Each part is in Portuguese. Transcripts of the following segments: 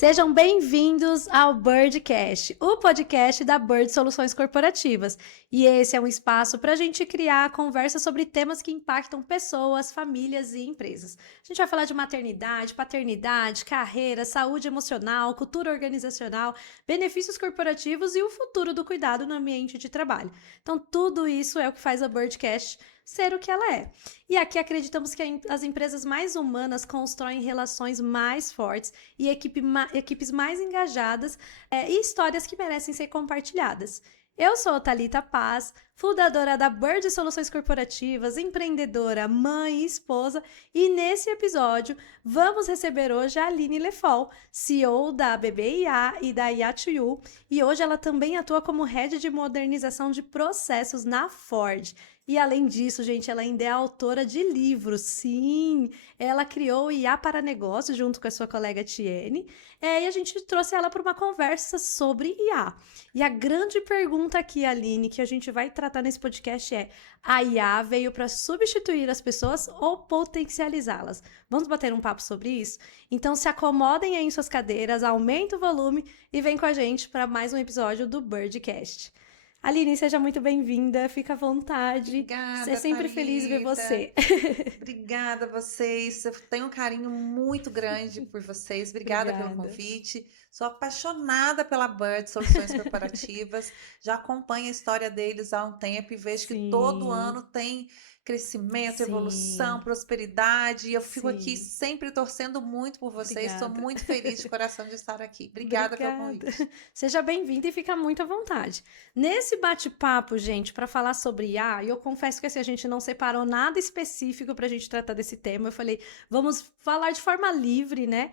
Sejam bem-vindos ao Birdcast, o podcast da Bird Soluções Corporativas. E esse é um espaço para a gente criar conversas sobre temas que impactam pessoas, famílias e empresas. A gente vai falar de maternidade, paternidade, carreira, saúde emocional, cultura organizacional, benefícios corporativos e o futuro do cuidado no ambiente de trabalho. Então, tudo isso é o que faz a Birdcast ser o que ela é. E aqui acreditamos que as empresas mais humanas constroem relações mais fortes e equipes mais engajadas e histórias que merecem ser compartilhadas. Eu sou a Thalita Paz, fundadora da Bird Soluções Corporativas, empreendedora, mãe e esposa, e nesse episódio vamos receber hoje a Aline Lefol, CEO da BBIA e da IA2U, e hoje ela também atua como Head de Modernização de Processos na Ford. E além disso, gente, ela ainda é autora de livros. Sim, ela criou o IA para Negócios junto com a sua colega Tiene. E a gente trouxe ela para uma conversa sobre IA. E a grande pergunta aqui, Aline, que a gente vai tratar nesse podcast é: a IA veio para substituir as pessoas ou potencializá-las? Vamos bater um papo sobre isso? Então se acomodem aí em suas cadeiras, aumentem o volume e vem com a gente para mais um episódio do Birdcast. Aline, seja muito bem-vinda, fica à vontade. Obrigada, É sempre feliz ver você. Obrigada a vocês. Eu tenho um carinho muito grande por vocês. Obrigada pelo convite. Sou apaixonada pela Bird Soluções Corporativas. Já acompanho a história deles há um tempo e vejo que todo ano tem crescimento, evolução, prosperidade. E eu fico aqui sempre torcendo muito por vocês. Estou muito feliz de coração de estar aqui. Obrigada pelo convite. Seja bem-vinda e fica muito à vontade. Nesse bate-papo, gente, para falar sobre IA, eu confesso que assim, a gente não separou nada específico para a gente tratar desse tema. Eu falei, vamos falar de forma livre, né?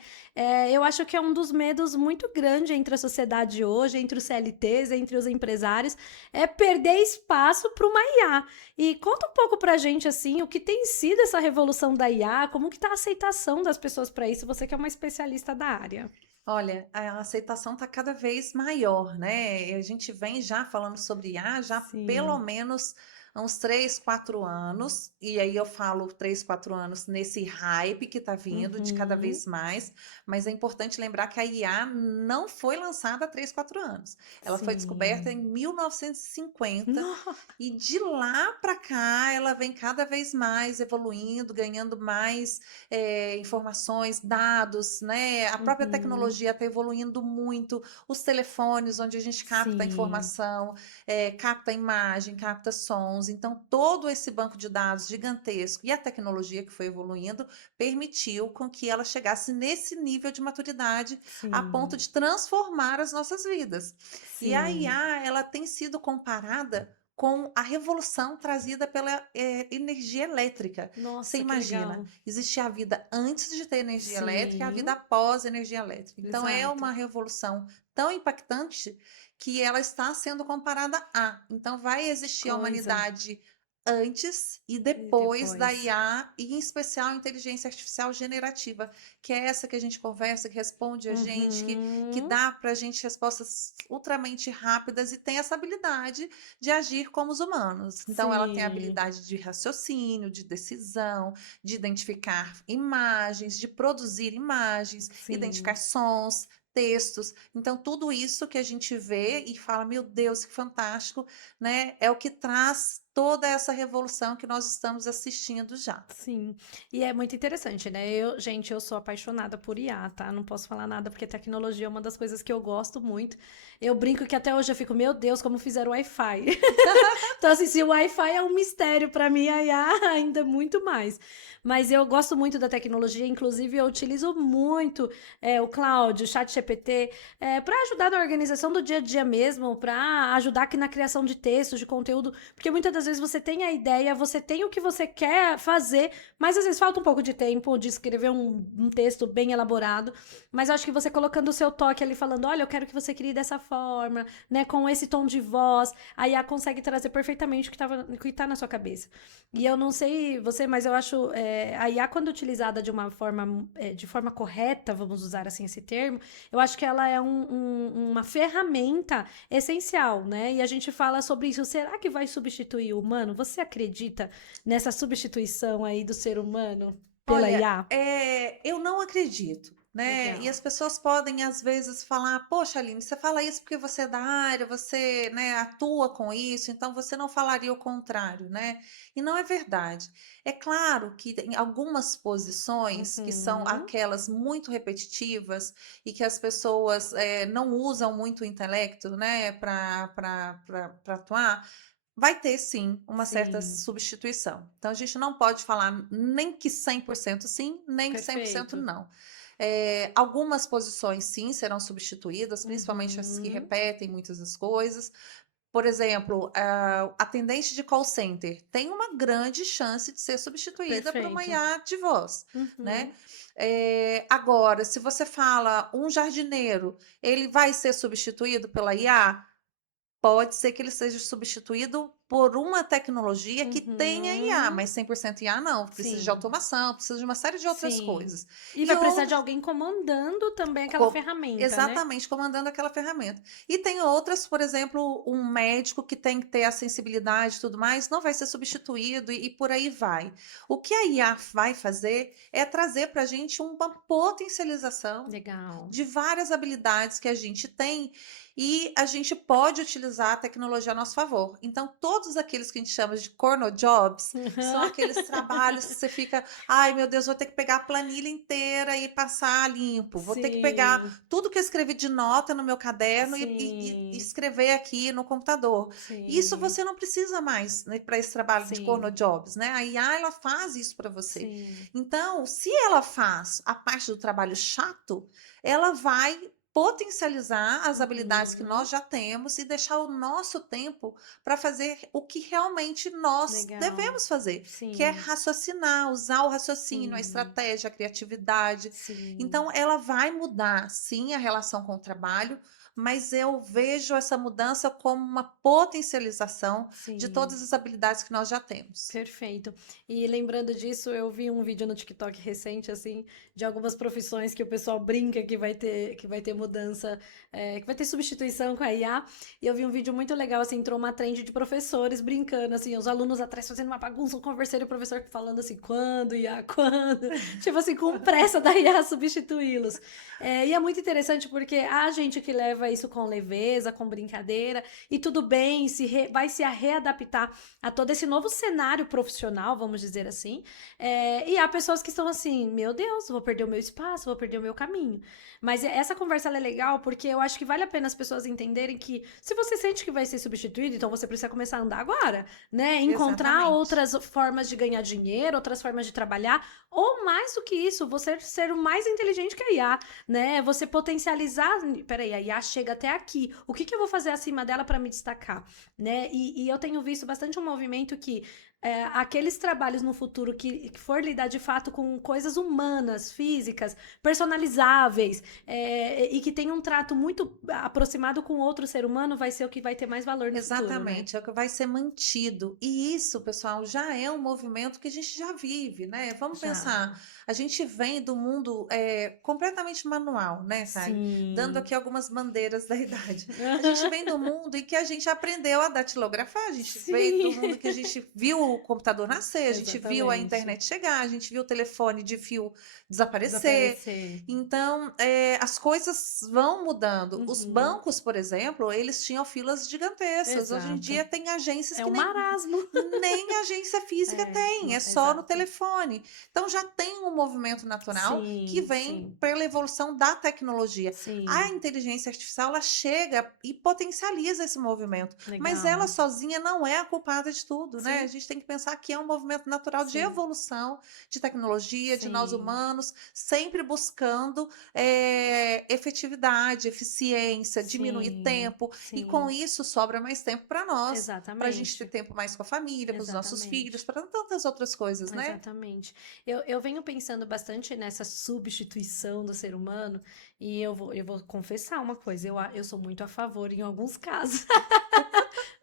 Eu acho que é um dos medos muito grande entre a sociedade hoje, entre os CLTs, entre os empresários, é perder espaço para uma IA. E conta um pouco pra gente, assim, o que tem sido essa revolução da IA, como que tá a aceitação das pessoas para isso, você que é uma especialista da área. Olha, a aceitação está cada vez maior, né? A gente vem já falando sobre IA já pelo menos há uns 3, 4 anos, e aí eu falo 3, 4 anos nesse hype que está vindo de cada vez mais, mas é importante lembrar que a IA não foi lançada há 3, 4 anos. Ela foi descoberta em 1950 e de lá para cá ela vem cada vez mais evoluindo, ganhando mais informações, dados, né? A própria tecnologia está evoluindo muito. Os telefones, onde a gente capta a informação, capta a imagem, capta sons. Então, todo esse banco de dados gigantesco e a tecnologia que foi evoluindo permitiu com que ela chegasse nesse nível de maturidade a ponto de transformar as nossas vidas. E a IA, ela tem sido comparada com a revolução trazida pela energia elétrica. Nossa, você imagina, existia a vida antes de ter energia elétrica e a vida após energia elétrica. Então, é uma revolução tão impactante que ela está sendo comparada a. Então, vai existir a humanidade antes e depois da IA, e em especial a inteligência artificial generativa, que é essa que a gente conversa, que responde a gente, que dá para a gente respostas ultramente rápidas e tem essa habilidade de agir como os humanos. Então, ela tem a habilidade de raciocínio, de decisão, de identificar imagens, de produzir imagens, identificar sons, textos. Então, tudo isso que a gente vê e fala, meu Deus, que fantástico, né? É o que traz toda essa revolução que nós estamos assistindo já. Sim, e é muito interessante, né? Gente, eu sou apaixonada por IA, tá? Não posso falar nada porque tecnologia é uma das coisas que eu gosto muito. Eu brinco que até hoje eu fico, meu Deus, como fizeram o Wi-Fi. Então, assim, se o Wi-Fi é um mistério para mim, a IA ainda muito mais. Mas eu gosto muito da tecnologia, inclusive eu utilizo muito o Cloud, o ChatGPT, para ajudar na organização do dia a dia mesmo, para ajudar aqui na criação de textos, de conteúdo, porque muitas das vezes você tem a ideia, você tem o que você quer fazer, mas às vezes falta um pouco de tempo de escrever um texto bem elaborado, mas eu acho que você colocando o seu toque ali, falando, olha, eu quero que você crie dessa forma, né, com esse tom de voz, a IA consegue trazer perfeitamente o que tá na sua cabeça. E eu não sei você, mas eu acho a IA, quando utilizada de forma correta, vamos usar assim esse termo, eu acho que ela é uma ferramenta essencial, né? E a gente fala sobre isso. Será que vai substituir o humano? Você acredita nessa substituição aí do ser humano pela IA? Eu não acredito. né? E Legal. as pessoas podem, às vezes, falar: Poxa, Aline, você fala isso porque você é da área, você, né, atua com isso, então você não falaria o contrário, né? E não é verdade. É claro que tem algumas posições que são Uhum. aquelas muito repetitivas e que as pessoas não usam muito o intelecto, né, para atuar. Vai ter sim uma certa Sim, substituição. Então a gente não pode falar nem que 100% sim, nem que 100% perfeito. não. Algumas posições sim serão substituídas, principalmente as que Uhum. repetem muitas das coisas. Por exemplo, atendente de call center tem uma grande chance de ser substituída por uma Perfeito. IA de voz, né? Uhum. Agora, se você fala um jardineiro, ele vai ser substituído pela IA? Pode ser que ele seja substituído por uma tecnologia que tenha IA, Uhum. mas 100% IA não, precisa de Sim, automação, precisa de uma série de outras sim. coisas. E E vai precisar de outros alguém comandando também aquela co ferramenta, né? exatamente, comandando aquela ferramenta. E tem outras, por exemplo, um médico que tem que ter a sensibilidade e tudo mais, não vai ser substituído e por aí vai. O que a IA vai fazer é trazer para a gente uma potencialização Legal. de várias habilidades que a gente tem e a gente pode utilizar a tecnologia a nosso favor. Então, todos aqueles que a gente chama de corno jobs são Aham. aqueles trabalhos que você fica, ai meu Deus, vou ter que pegar a planilha inteira e passar limpo, vou ter que pegar Sim, tudo que eu escrevi de nota no meu caderno e sim, escrever aqui no computador. Isso sim, você não precisa mais, né, para esse trabalho de corno sim, jobs, né? A IA ela faz isso para você. sim. Então, se ela faz a parte do trabalho chato, ela vai potencializar as habilidades que Uhum. nós já temos e deixar o nosso tempo para fazer o que realmente nós Legal. devemos fazer, que é Sim, raciocinar, usar o raciocínio, a sim, estratégia, a criatividade. sim, Então, ela vai mudar, sim, a relação com o trabalho, mas eu vejo essa mudança como uma potencialização de sim. todas as habilidades que nós já temos. Perfeito. E lembrando disso, eu vi um vídeo no TikTok recente, assim, de algumas profissões que o pessoal brinca que vai ter mudança, que vai ter substituição com a IA. E eu vi um vídeo muito legal, assim, entrou uma trend de professores brincando, assim, os alunos atrás fazendo uma bagunça, um converseiro e o professor falando assim, quando, IA, quando? Tipo assim, com pressa da IA substituí-los. E é muito interessante porque há gente que leva isso com leveza, com brincadeira, e tudo bem, vai se readaptar a todo esse novo cenário profissional, vamos dizer assim. E há pessoas que estão assim, meu Deus, vou perder o meu espaço, vou perder o meu caminho. Mas essa conversa ela é legal porque eu acho que vale a pena as pessoas entenderem que se você sente que vai ser substituído, então você precisa começar a andar agora, né? Encontrar Exatamente. outras formas de ganhar dinheiro, outras formas de trabalhar, ou mais do que isso, você ser o mais inteligente que a IA, né? Você potencializar, peraí, a IA chega até aqui. O que eu vou fazer acima dela para me destacar, né? E eu tenho visto bastante um movimento que aqueles trabalhos no futuro que for lidar de fato com coisas humanas, físicas, personalizáveis, e que tem um trato muito aproximado com outro ser humano, vai ser o que vai ter mais valor no futuro, né? Exatamente, é o que vai ser mantido. E isso, pessoal, já é um movimento que a gente já vive, né? Vamos Já. pensar, a gente vem do mundo completamente manual, né, Thay? Dando Sim. aqui algumas bandeiras da idade. A gente vem do mundo em que a gente aprendeu a datilografar, a gente veio do Sim. mundo que a gente viu o computador nascer, a gente viu a Exatamente. internet chegar, a gente viu o telefone de fio desaparecer. Desaparecer. Então, as coisas vão mudando. Os Uhum. bancos, por exemplo, eles tinham filas gigantescas. Hoje em Exato. dia tem agências É que um marasmo. nem agência física tem, é só no Exato. telefone. Então já tem um movimento natural que Sim, vem sim, pela evolução da tecnologia. A sim. inteligência artificial ela chega e potencializa esse movimento, mas ela Legal. sozinha não é a culpada de tudo, né? A Sim, gente tem que pensar que é um movimento natural de sim, evolução de tecnologia, de nós sim, humanos, sempre buscando efetividade, eficiência, diminuir sim, tempo, e com sim. isso sobra mais tempo para nós, para a gente ter Exatamente. tempo mais com a família, com os nossos filhos, Exatamente. para tantas outras coisas, né? Exatamente. Eu venho pensando bastante nessa substituição do ser humano E eu vou confessar uma coisa, eu sou muito a favor em alguns casos.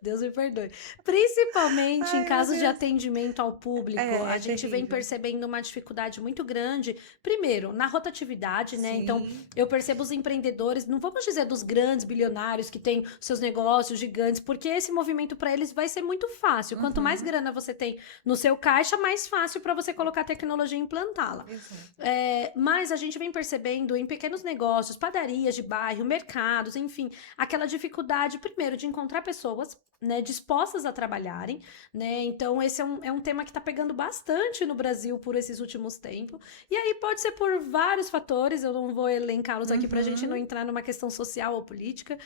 Deus me perdoe. Principalmente em Ai, meu casos de Deus. atendimento ao público, a É gente vem terrível. percebendo uma dificuldade muito grande. Primeiro, na rotatividade, né? Então, Sim. eu percebo os empreendedores, não vamos dizer dos grandes bilionários que têm seus negócios gigantes, porque esse movimento para eles vai ser muito fácil. Quanto mais Uhum. grana você tem no seu caixa, mais fácil para você colocar tecnologia e implantá-la. Exato. Mas a gente vem percebendo em pequenos negócios, padarias de bairro, mercados, enfim, aquela dificuldade, primeiro, de encontrar pessoas, né, dispostas a trabalharem, né? Então, esse é um tema que está pegando bastante no Brasil por esses últimos tempos. E aí pode ser por vários fatores, eu não vou elencá-los aqui para a gente não Uhum. entrar numa questão social ou política,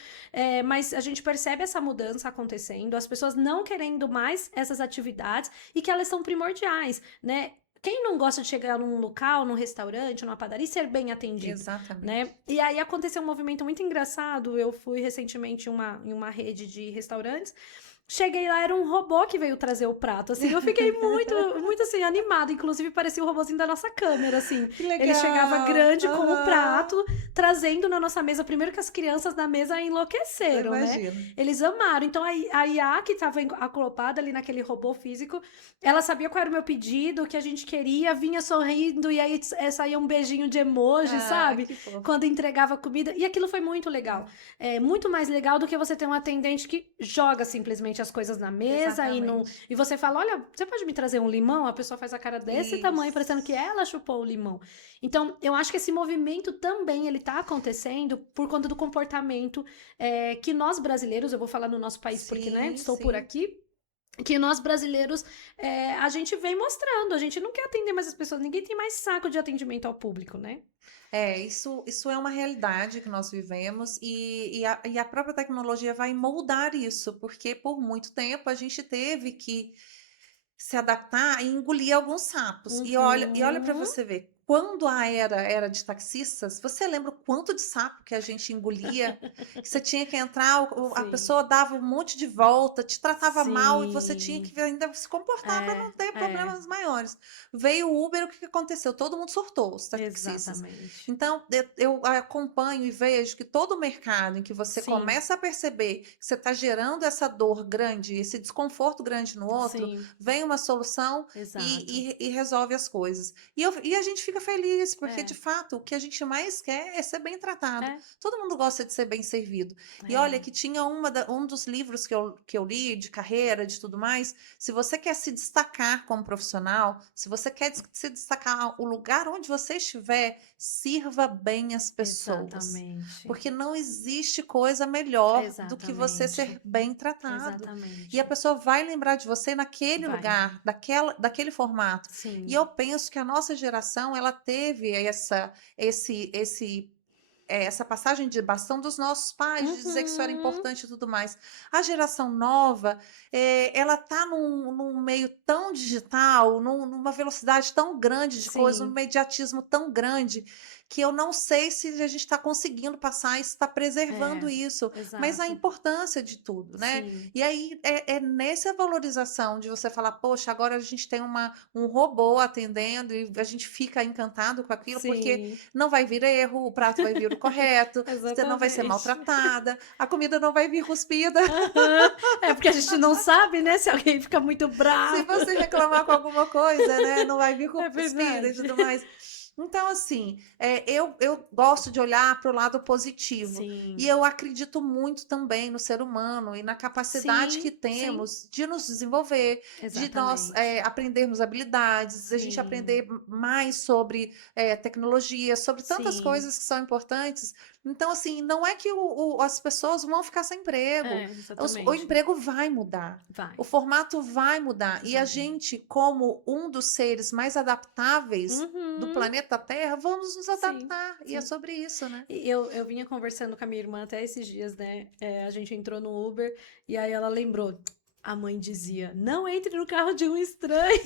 mas a gente percebe essa mudança acontecendo, as pessoas não querendo mais essas atividades e que elas são primordiais, né? Quem não gosta de chegar num local, num restaurante, numa padaria e ser bem atendido, né? Exatamente. E aí aconteceu um movimento muito engraçado. Eu fui recentemente em uma rede de restaurantes. Cheguei lá, era um robô que veio trazer o prato, assim, eu fiquei muito, assim, animada, inclusive parecia o robozinho da nossa câmera, assim, Que ele chegava legal. grande com o Aham. prato, trazendo na nossa mesa, primeiro que as crianças na mesa Eu enlouqueceram, né, imagino. eles amaram, então a IA que estava acoplada ali naquele robô físico, ela sabia qual era o meu pedido, o que a gente queria, vinha sorrindo, e aí saía um beijinho de emoji, Ah, sabe, que fofo. quando entregava comida, e aquilo foi muito legal, muito mais legal do que você ter um atendente que joga simplesmente as coisas na mesa Exatamente. e você fala, olha, você pode me trazer um limão? A pessoa faz a cara desse tamanho, parecendo que Isso. ela chupou o limão. Então, eu acho que esse movimento também, ele tá acontecendo por conta do comportamento que nós brasileiros, eu vou falar no nosso país porque, né, Sim, estou por sim. aqui, que nós brasileiros, a gente vem mostrando, a gente não quer atender mais as pessoas, ninguém tem mais saco de atendimento ao público, né? Isso é uma realidade que nós vivemos e a própria tecnologia vai moldar isso, porque por muito tempo a gente teve que se adaptar e engolir alguns sapos. E olha para Uhum. você ver, quando a era de taxistas, você lembra o quanto de sapo que a gente engolia? Que você tinha que entrar, a Sim, pessoa dava um monte de volta, te tratava mal e você tinha sim, que ainda se comportar para não ter é, problemas maiores. Veio o Uber, o que aconteceu? Todo mundo surtou, os taxistas. exatamente. Então, eu acompanho e vejo que todo mercado em que você Sim, começa a perceber que você está gerando essa dor grande, esse desconforto grande no outro, sim, vem uma solução exato. e resolve as coisas. E a gente fica feliz, porque de É, fato o que a gente mais quer é ser bem tratado. é, Todo mundo gosta de ser bem servido. E olha é. que tinha um dos livros que eu li de carreira, de tudo mais. Se você quer se destacar como profissional, se você quer se destacar o lugar onde você estiver, sirva bem as pessoas. Exatamente. Porque não existe coisa melhor do que você ser Exatamente. bem tratado. E a Exatamente. pessoa vai lembrar de você naquele Vai. lugar, daquele formato. E Sim. eu penso que a nossa geração, ela teve essa passagem de bastão dos nossos pais, de dizer que isso era Uhum. importante e tudo mais. A geração nova, ela está num meio tão digital, numa velocidade tão grande de coisa, um Sim. imediatismo tão grande, que eu não sei se a gente está conseguindo passar e está preservando É. isso, mas a Exato. importância de tudo, né? Sim. E aí é nessa valorização de você falar, poxa, agora a gente tem um robô atendendo e a gente fica encantado com aquilo, porque Sim. não vai vir erro, o prato vai vir o correto, você não vai ser Exatamente. maltratada, a comida não vai vir cuspida. Aham. É porque a gente não sabe, né, se alguém fica muito Se bravo. você reclamar com alguma coisa, né, não vai vir É cuspida e verdade. tudo mais. Então, assim, eu gosto de olhar para o lado positivo. E Sim. eu acredito muito também no ser humano e na capacidade que Sim, sim. temos de nos desenvolver, de nós Exatamente. aprendermos habilidades, a gente Sim. aprender mais sobre tecnologia, sobre tantas Sim. coisas que são importantes. Então, assim, não é que as pessoas vão ficar sem emprego. O Exatamente. emprego vai mudar. Vai. O formato vai mudar. E a Vai. gente, como um dos seres mais adaptáveis do Uhum. planeta Terra, vamos nos Sim, adaptar. E é sim. sobre isso, né? E eu vinha conversando com a minha irmã até esses dias, né? A gente entrou no Uber e aí ela lembrou. A mãe dizia: não entre no carro de um estranho.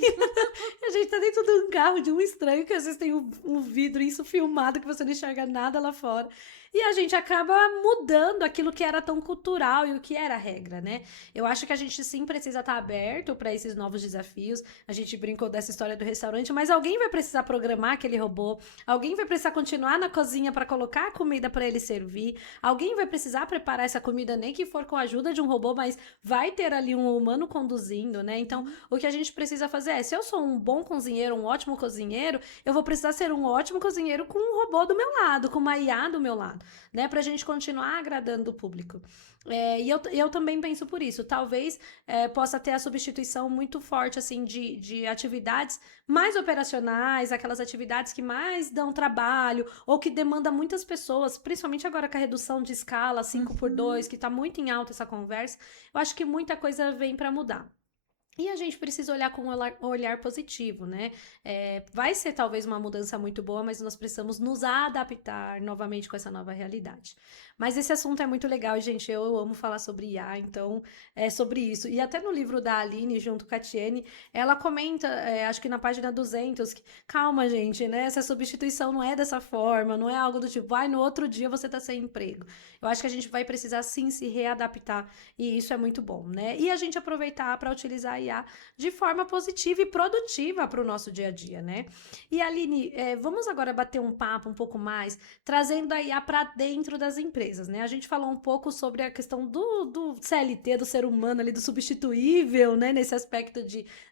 A gente tá dentro de um carro de um estranho, que às vezes tem um vidro, isso filmado, que você não enxerga nada lá fora. E a gente acaba mudando aquilo que era tão cultural e o que era regra, né? Eu acho que a gente sim precisa estar aberto para esses novos desafios. A gente brincou dessa história do restaurante, mas alguém vai precisar programar aquele robô, alguém vai precisar continuar na cozinha para colocar a comida para ele servir, alguém vai precisar preparar essa comida, nem que for com a ajuda de um robô, mas vai ter ali um humano conduzindo, né? Então, o que a gente precisa fazer é, se eu sou um bom cozinheiro, um ótimo cozinheiro, eu vou precisar ser um ótimo cozinheiro com um robô do meu lado, com uma IA do meu lado, né? Pra gente continuar agradando o público. E eu também penso por isso. Talvez possa ter a substituição muito forte, assim, de atividades mais operacionais, aquelas atividades que mais dão trabalho, ou que demandam muitas pessoas, principalmente agora com a redução de escala, 5x2, que tá muito em alta essa conversa. Eu acho que muita coisa vem para mudar. E a gente precisa olhar com um olhar positivo, né? Vai ser talvez uma mudança muito boa, mas nós precisamos nos adaptar novamente com essa nova realidade. Mas esse assunto é muito legal, gente. Eu amo falar sobre IA, então é sobre isso. E até no livro da Aline, junto com a Tiene, ela comenta, acho que na página 200, que, calma, gente, né? Essa substituição não é dessa forma, não é algo do tipo, no outro dia você tá sem emprego. Eu acho que a gente vai precisar sim se readaptar, e isso é muito bom, né? E a gente aproveitar para utilizar a IA de forma positiva e produtiva para o nosso dia a dia, né? E Aline, vamos agora bater um papo um pouco mais, trazendo a IA para dentro das empresas, né? A gente falou um pouco sobre a questão do CLT, do ser humano ali, do substituível, né? Nesse aspecto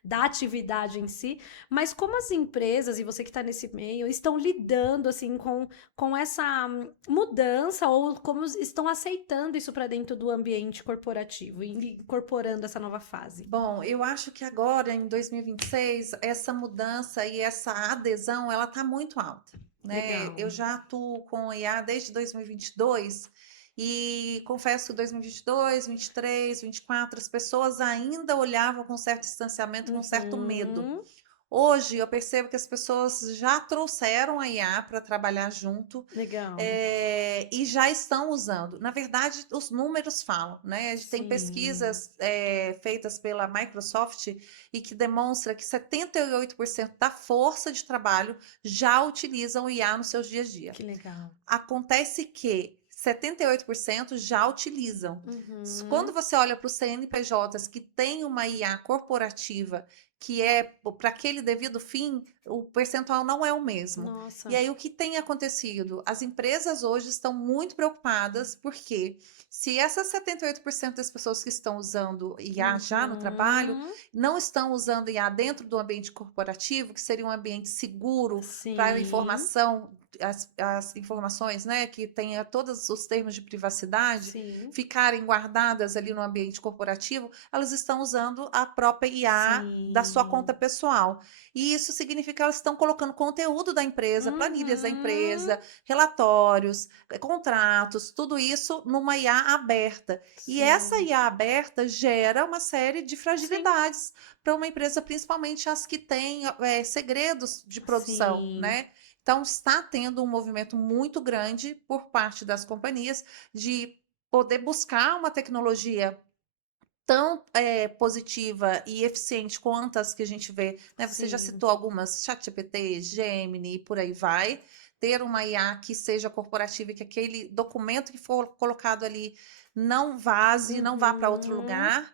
da atividade em si, mas como as empresas, e você que está nesse meio, estão lidando, assim, com essa mudança, ou como estão aceitando isso para dentro do ambiente corporativo e incorporando essa nova fase? Bom, eu acho que agora, em 2026, essa mudança e essa adesão, ela está muito alta, né? Legal. Eu já atuo com IA desde 2022 e confesso que 2022, 23, 24, as pessoas ainda olhavam com certo distanciamento, com certo medo. Uhum. Hoje eu percebo que as pessoas já trouxeram a IA para trabalhar junto, Legal. e já estão usando. Na verdade, os números falam, né? A gente tem Sim. pesquisas feitas pela Microsoft e que demonstra que 78% da força de trabalho já utilizam o IA nos seus dias a dia. Que legal. Acontece que 78% já utilizam. Quando Uhum. você olha para os CNPJs que têm uma IA corporativa que é para aquele devido fim, o percentual não é o mesmo. E Nossa. aí o que tem acontecido? As empresas hoje estão muito preocupadas porque se essas 78% das pessoas que estão usando IA já no trabalho Uhum. não estão usando IA dentro do ambiente corporativo, que seria um ambiente seguro para a Sim. informação, as informações, né, que tenha todos os termos de privacidade, Sim. ficarem guardadas ali no ambiente corporativo, elas estão usando a própria IA da sua conta Sim. pessoal. E isso significa que elas estão colocando conteúdo da empresa, planilhas da Uhum. empresa, relatórios, contratos, tudo isso numa IA aberta. E essa Sim. IA aberta gera uma série de Sim. fragilidades para uma empresa, principalmente as que têm segredos de produção, Sim. né? Então, está tendo um movimento muito grande por parte das companhias de poder buscar uma tecnologia tão positiva e eficiente quanto as que a gente vê, né? Você já Sim. citou algumas, ChatGPT, Gemini e por aí vai. Ter uma IA que seja corporativa e que aquele documento que for colocado ali não vaze, não vá para outro Uhum. lugar.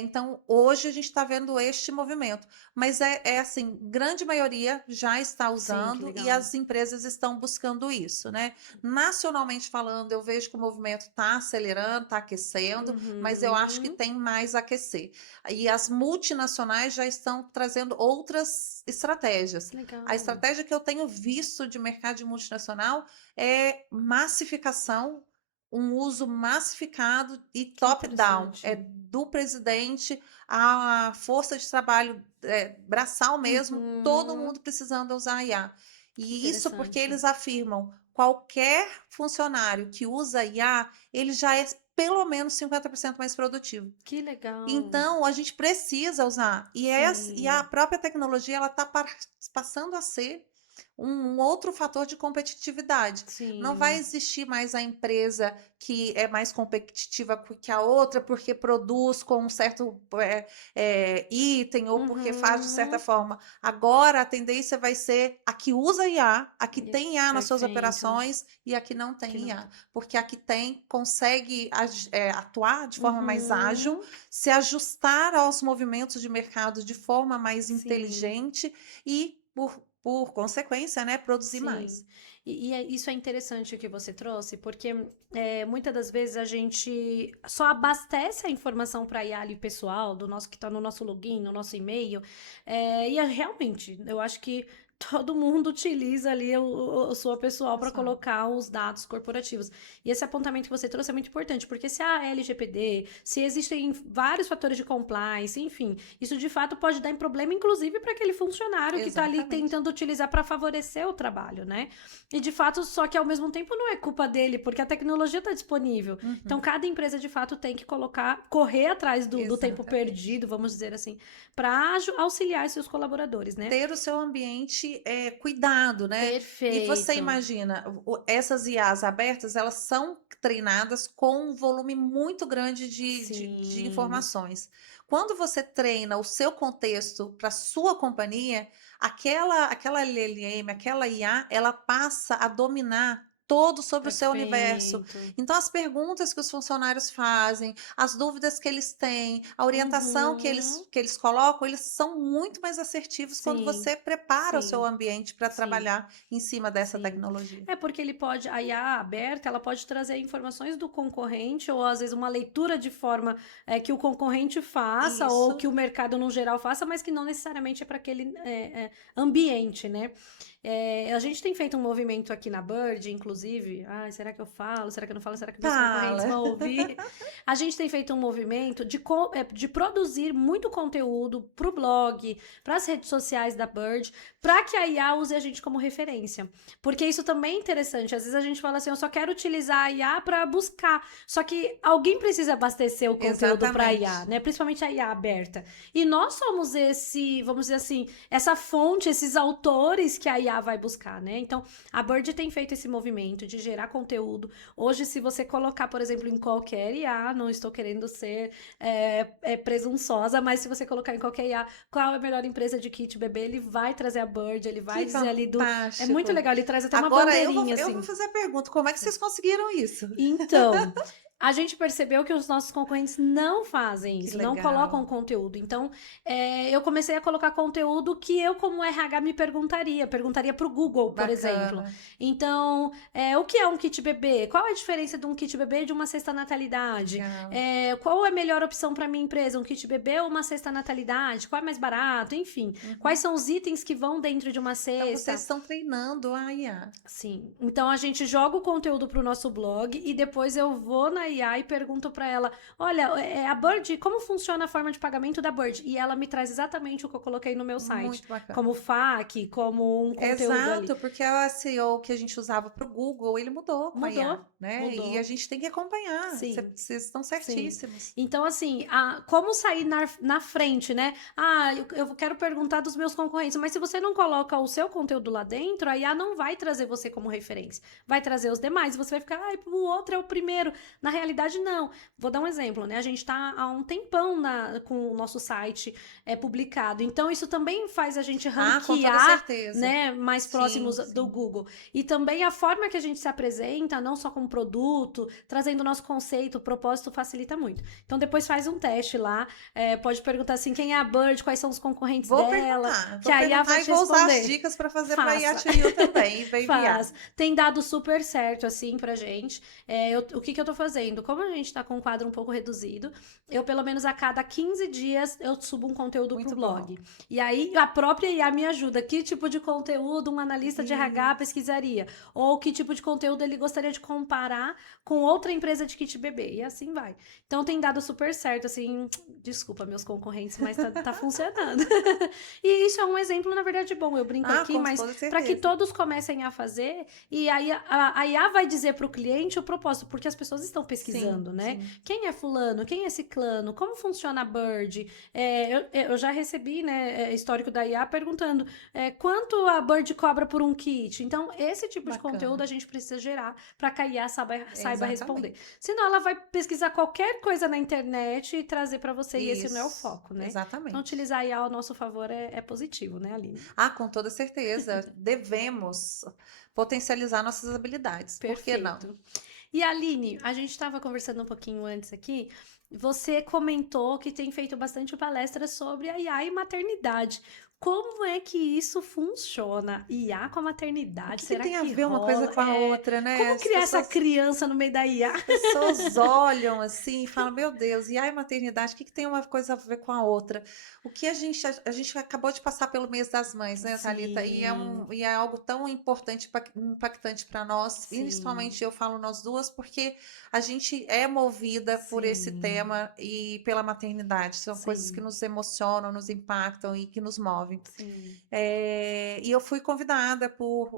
Então, hoje a gente está vendo este movimento. Mas é assim, grande maioria já está Sim, que usando e legal. as empresas estão buscando isso, né? Nacionalmente falando, eu vejo que o movimento está acelerando, está aquecendo, mas eu acho que Uhum. tem mais a aquecer. E as multinacionais já estão trazendo outras estratégias. Que A legal. estratégia que eu tenho visto de mercado de multinacional é massificação, um uso massificado e Que top-down. É interessante. do presidente à força de trabalho braçal mesmo, todo Uhum. mundo precisando usar a IA. Que E isso porque interessante. eles afirmam qualquer funcionário que usa IA, ele já é pelo menos 50% mais produtivo. Que legal. Então, a gente precisa usar. E a Sim. própria tecnologia ela está passando a ser um outro fator de competitividade. Não vai Sim. existir mais a empresa que é mais competitiva que a outra porque produz com um certo item ou porque faz de certa Uhum. forma. Agora a tendência vai ser a que usa IA, a que Yeah, tem IA nas suas perfeito. operações e a que não Que tem não IA. tem. Porque a que tem consegue atuar de forma mais ágil, Uhum. se ajustar aos movimentos de mercado de forma mais Sim. inteligente e, por consequência, né, produzir Sim, mais. isso é interessante o que você trouxe, porque muitas das vezes a gente só abastece a informação para a IA ali pessoal, do nosso que está no nosso login, no nosso e-mail, realmente, eu acho que todo mundo utiliza ali o sua pessoal para Pessoal. colocar os dados corporativos. E esse apontamento que você trouxe é muito importante, porque se há LGPD, se existem vários fatores de compliance, enfim, isso de fato pode dar em problema, inclusive para aquele funcionário que está ali Exatamente. tentando utilizar para favorecer o trabalho, né? E de fato, só que ao mesmo tempo não é culpa dele, porque a tecnologia está disponível. Então, Uhum. cada empresa de fato tem que correr atrás do tempo Exatamente. perdido, vamos dizer assim, para auxiliar seus colaboradores, né? Ter o seu ambiente cuidado, né? E você Perfeito. imagina, essas IAs abertas, elas são treinadas com um volume muito grande de Sim, informações. Quando você treina o seu contexto para sua companhia, aquela LLM, aquela IA, ela passa a dominar todo sobre o seu universo. perfeito. Então, as perguntas que os funcionários fazem, as dúvidas que eles têm, a orientação que Uhum. que eles colocam, eles são muito mais assertivos quando Sim, você prepara o seu sim, ambiente para sim. trabalhar em cima dessa Sim. tecnologia. É porque a IA aberta, ela pode trazer informações do concorrente, ou às vezes uma leitura de forma que o concorrente faça, ou Isso. que o mercado no geral faça, mas que não necessariamente é para aquele ambiente, né? A gente tem feito um movimento aqui na Bird, inclusive. Ai, será que eu falo? Será que eu não falo? Será que meus concorrentes Fala. vão ouvir? A gente tem feito um movimento de produzir muito conteúdo para o blog, para as redes sociais da Bird, para que a IA use a gente como referência. Porque isso também é interessante. Às vezes a gente fala assim, eu só quero utilizar a IA para buscar. Só que alguém precisa abastecer o conteúdo para a IA, Exatamente. né? Principalmente a IA aberta. E nós somos vamos dizer assim, essa fonte, esses autores que a IA vai buscar, né? Então, a Bird tem feito esse movimento de gerar conteúdo. Hoje, se você colocar, por exemplo, em qualquer IA, não estou querendo ser presunçosa, mas se você colocar em qualquer IA, qual é a melhor empresa de kit bebê, ele vai trazer a Bird, ele vai Que dizer ali do. É muito fantástico. legal, ele traz até uma Agora bandeirinha, eu vou assim. fazer a pergunta: como é que vocês conseguiram isso? Então, a gente percebeu que os nossos concorrentes não fazem Que isso, não colocam legal. conteúdo. Então, eu comecei a colocar conteúdo que eu, como RH, perguntaria para o Google, por exemplo. Bacana. Então, o que é um kit bebê? Qual é a diferença de um kit bebê e de uma cesta natalidade? Legal. Qual é a melhor opção para minha empresa? Um kit bebê ou uma cesta natalidade? Qual é mais barato? Enfim, quais Uhum. são os itens que vão dentro de uma Então, vocês cesta? estão treinando a IA. Sim. Então a gente joga o conteúdo pro nosso blog e depois eu vou na IA e pergunto para ela: olha, a Bird, como funciona a forma de pagamento da Bird? E ela me traz exatamente o que eu coloquei no meu site, Muito bacana. como FAQ, como um conteúdo ali. Exato, porque o SEO que a gente usava para o Google, ele mudou com a Mudou, IA, né? E a mudou. gente tem que acompanhar. Sim. Vocês estão Sim. certíssimos. Então, assim, como sair na frente, né? Eu quero perguntar dos meus concorrentes, mas se você não coloca o seu conteúdo lá dentro, a IA não vai trazer você como referência. Vai trazer os demais. Você vai ficar, o outro é o primeiro. Na realidade, não. Vou dar um exemplo, né? A gente tá há um tempão com o nosso site publicado. Então, isso também faz a gente Ah, com toda ranquear, certeza. né, mais próximos Sim, do sim. Google. E também a forma que a gente se apresenta, não só como produto, trazendo o nosso conceito, o propósito, facilita muito. Então depois faz um teste lá, pode perguntar assim, quem é a Bird, quais são os concorrentes dela, que Vou a IA vai perguntar e te vou usar as responder. dicas para fazer para a Faça. IATU também e vai enviar. Faz. Tem dado super certo, assim, pra gente. O que eu tô fazendo? Como a gente tá com um quadro um pouco reduzido, eu, pelo menos a cada 15 dias, eu subo um conteúdo pro Muito blog. bom. E aí, a própria IA me ajuda. Que tipo de conteúdo um analista de RH Isso. pesquisaria? Ou que tipo de conteúdo ele gostaria de comparar com outra empresa de kit bebê? E assim vai. Então, tem dado super certo, assim, desculpa meus concorrentes, mas tá funcionando. E isso é um exemplo, na verdade, bom. Eu brinco Ah, aqui, com mas toda para que certeza. todos comecem a fazer, e aí a IA vai dizer para o cliente o propósito, porque as pessoas estão pesquisando, né? sim. Quem é fulano? Quem é ciclano? Como funciona a Bird? Eu já recebi, né, histórico da IA perguntando quanto a Bird cobra por um kit. Então, esse tipo de conteúdo Bacana. a gente precisa gerar para que a IA saiba responder. Exatamente. Senão, ela vai pesquisar qualquer coisa na internet e trazer para você, e esse não é o Isso, foco, né? Então, exatamente. utilizar a IA ao nosso favor é positivo, né, Aline? Ah, com toda certeza. Devemos potencializar nossas habilidades. Por que não? Perfeito. E Aline, a gente estava conversando um pouquinho antes aqui. Você comentou que tem feito bastante palestras sobre a IA e maternidade. Como é que isso funciona? IA com a O maternidade? que que Será tem a que ver uma coisa rola? com a outra, né? Como criar essa criança no meio da IA? As pessoas olham assim e falam, meu Deus, e a maternidade, o que que tem uma coisa a ver com a outra? O que a gente acabou de passar pelo mês das mães, né, Thalita? Sim, E é algo tão importante, impactante para nós, sim, principalmente eu falo nós duas, porque a gente é movida por esse sim, tema e pela maternidade. São coisas que sim, nos emocionam, nos impactam e que nos movem. sim. E eu fui convidada por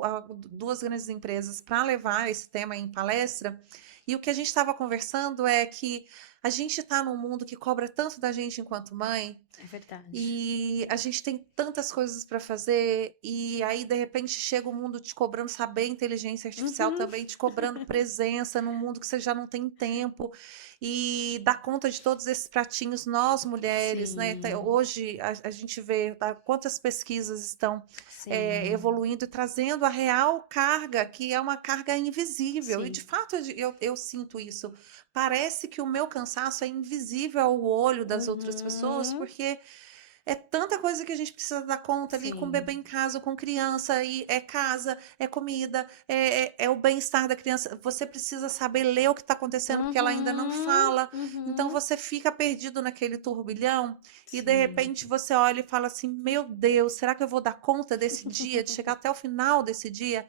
duas grandes empresas para levar esse tema em palestra. E o que a gente estava conversando é que a gente está num mundo que cobra tanto da gente enquanto mãe, É verdade. e a gente tem tantas coisas para fazer, e aí de repente chega o mundo te cobrando saber inteligência artificial Uhum. também, te cobrando presença num mundo que você já não tem tempo, e dar conta de todos esses pratinhos, nós mulheres, né? Sim, Hoje a gente vê tá, quantas pesquisas estão sim, evoluindo e trazendo a real carga, que é uma carga invisível, e de sim. fato eu sinto isso. Parece que o meu cansaço é invisível ao olho das outras pessoas, Uhum. porque é tanta coisa que a gente precisa dar conta ali com o bebê Sim. em casa, com criança, e é casa, é comida, é o bem-estar da criança. Você precisa saber ler o que está acontecendo, porque ela ainda não Uhum, fala. Então uhum. você fica perdido naquele turbilhão e de Sim. repente você olha e fala assim: Meu Deus, será que eu vou dar conta desse dia, de chegar até o final desse dia?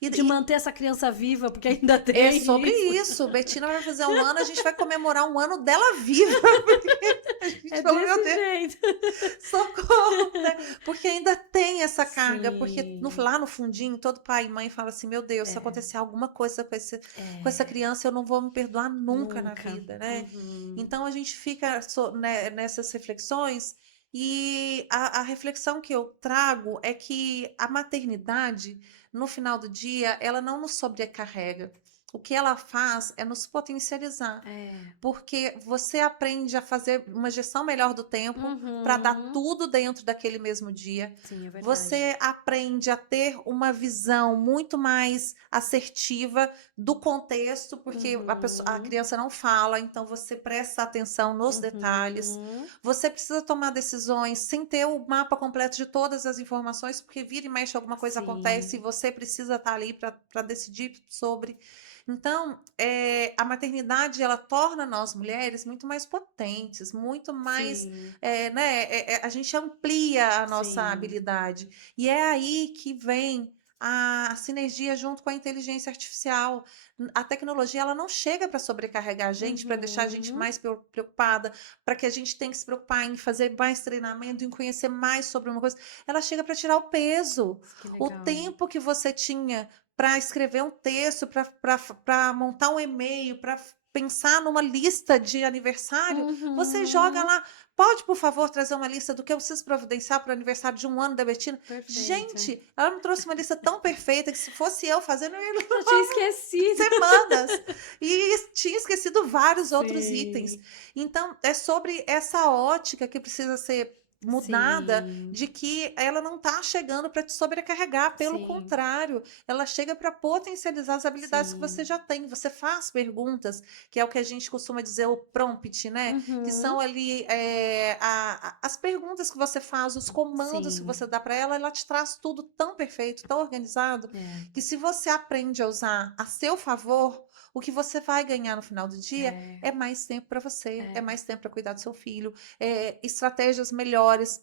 De E, manter essa criança viva, porque ainda é tem sobre isso. isso. Betina vai fazer um ano, a gente vai comemorar um ano dela viva. Porque a gente É falou, meu desse Deus, jeito. socorro, né? Porque ainda tem essa carga, porque Sim. lá no fundinho, todo pai e mãe fala assim: meu Deus, se É, acontecer alguma coisa com essa é. criança, eu não vou me perdoar nunca na Nunca. vida, né? Uhum. Então a gente fica né, nessas reflexões. E a reflexão que eu trago é que a maternidade, no final do dia, ela não nos sobrecarrega. O que ela faz é nos potencializar, É. porque você aprende a fazer uma gestão melhor do tempo para dar Uhum. tudo dentro daquele mesmo dia. Sim, é verdade. Você aprende a ter uma visão muito mais assertiva do contexto, porque a Uhum. criança não fala, então você presta atenção nos detalhes. Uhum. Você precisa tomar decisões sem ter o mapa completo de todas as informações, porque vira e mexe alguma coisa acontece e Sim. você precisa estar ali para decidir sobre. Então, a maternidade ela torna nós mulheres muito mais potentes, muito mais, Sim. né? A gente amplia a nossa Sim. habilidade e é aí que vem a sinergia junto com a inteligência artificial. A tecnologia ela não chega para sobrecarregar a gente, para deixar a gente Uhum. mais preocupada, para que a gente tenha que se preocupar em fazer mais treinamento, em conhecer mais sobre uma coisa. Ela chega para tirar o peso. Que O legal. tempo que você tinha para escrever um texto, para montar um e-mail, para pensar numa lista de aniversário, você joga Uhum. lá. Pode, por favor, trazer uma lista do que eu preciso providenciar para o aniversário de um ano da Betina? Perfeito. Gente, ela me trouxe uma lista tão perfeita que se fosse eu fazendo, eu ia Já tinha levar esquecido. semanas. E tinha esquecido vários outros itens. Sim. Então, é sobre essa ótica que precisa ser mudada, Sim. de que ela não está chegando para te sobrecarregar, pelo Sim. contrário, ela chega para potencializar as habilidades que você Sim. já tem. Você faz perguntas, que é o que a gente costuma dizer o prompt, né? Que Uhum. são ali as perguntas que você faz, os comandos que Sim. você dá para ela, ela te traz tudo tão perfeito, tão organizado, É. que se você aprende a usar a seu favor, o que você vai ganhar no final do dia É. é mais tempo para você, é É. mais tempo para cuidar do seu filho, estratégias melhores.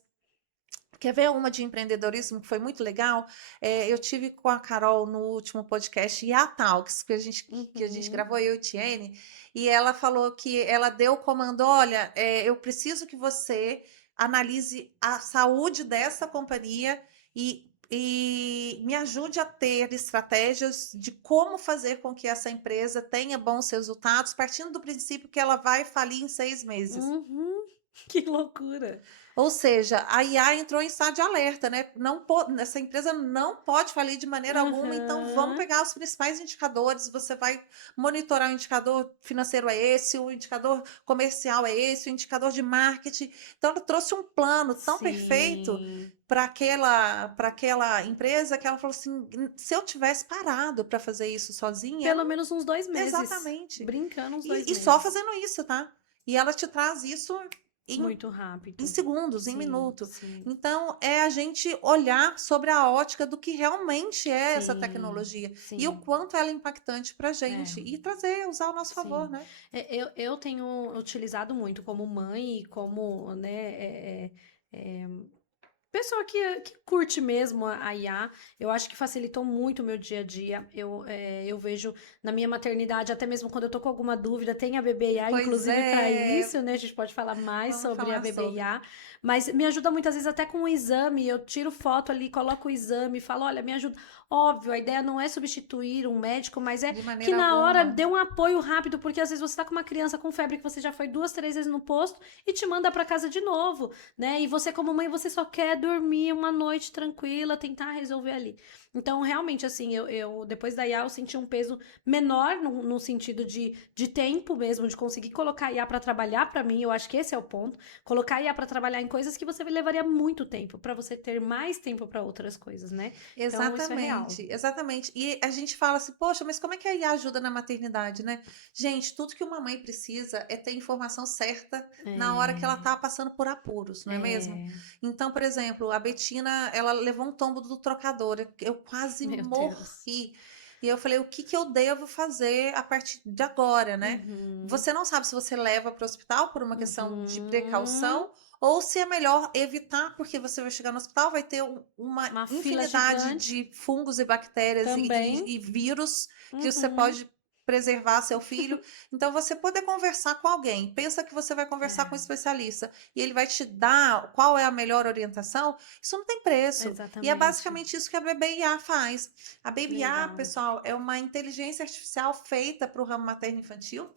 Quer ver uma de empreendedorismo que foi muito legal? Eu tive com a Carol no último podcast IA Talks, que a gente Uhum. gravou, eu e Tiene, e ela falou que ela deu o comando: olha, eu preciso que você analise a saúde dessa companhia e e me ajude a ter estratégias de como fazer com que essa empresa tenha bons resultados, partindo do princípio que ela vai falir em 6 meses. Uhum. Que loucura. Ou seja, a IA entrou em estado de alerta, né? Essa empresa não pode falir de maneira alguma, então vamos Aham. pegar os principais indicadores. Você vai monitorar o indicador financeiro é esse, o indicador comercial é esse, o indicador de marketing. Então, ela trouxe um plano tão perfeito Sim. para aquela empresa que ela falou assim: se eu tivesse parado para fazer isso sozinha, eu Pelo menos uns 2 meses. exatamente. Brincando, uns 2 E só meses. fazendo isso, tá? E ela te traz isso em Muito em rápido. segundos, em Sim, minuto. sim, Então, é a gente olhar sobre a ótica do que realmente é essa sim, tecnologia e o sim. quanto ela é impactante para a É, gente e trazer, usar ao nosso favor, sim. né? Eu tenho utilizado muito como mãe e como, né, é, pessoa que curte mesmo a IA, eu acho que facilitou muito o meu dia a dia. Eu vejo na minha maternidade, até mesmo quando eu tô com alguma dúvida, tem a bebê IA, Pois inclusive para é, isso, né? A gente pode falar mais vamos sobre a falar bebê sobre. IA, mas me ajuda muitas vezes até com o exame. Eu tiro foto ali, coloco o exame, falo, olha, me ajuda. Óbvio, a ideia não é substituir um médico, mas é De que maneira na hora alguma. dê um apoio rápido, porque às vezes você tá com uma criança com febre que você já foi 2, 3 vezes no posto e te manda para casa de novo, né? E você, como mãe, você só quer dormir uma noite tranquila, tentar resolver ali. Então, realmente, assim, depois da IA, eu senti um peso menor no sentido de tempo mesmo, de conseguir colocar a IA para trabalhar para mim. Eu acho que esse é o ponto. Colocar a IA para trabalhar em coisas que você levaria muito tempo, para você ter mais tempo para outras coisas, né? Então, isso é real. Exatamente, exatamente. E a gente fala assim, poxa, mas como é que a IA ajuda na maternidade, né? Gente, tudo que uma mãe precisa é ter informação certa na hora que ela É, tá passando por apuros, não é mesmo? é, Então, por exemplo, a Betina, ela levou um tombo do trocador, eu quase meu Deus. morri. E eu falei, o que que eu devo fazer a partir de agora, né? Uhum, Você não sabe se você leva para o hospital por uma questão de uhum. precaução ou se é melhor evitar, porque você vai chegar no hospital, vai ter uma Uma fila infinidade gigante de fungos e bactérias também. e vírus que você Uhum. pode preservar seu filho. Então, você poder conversar com alguém, pensa que você vai conversar com um É, especialista e ele vai te dar qual é a melhor orientação, isso não tem preço. E é exatamente. basicamente isso que a BBIA faz. A BBIA, Legal. pessoal, é uma inteligência artificial feita para o ramo materno-infantil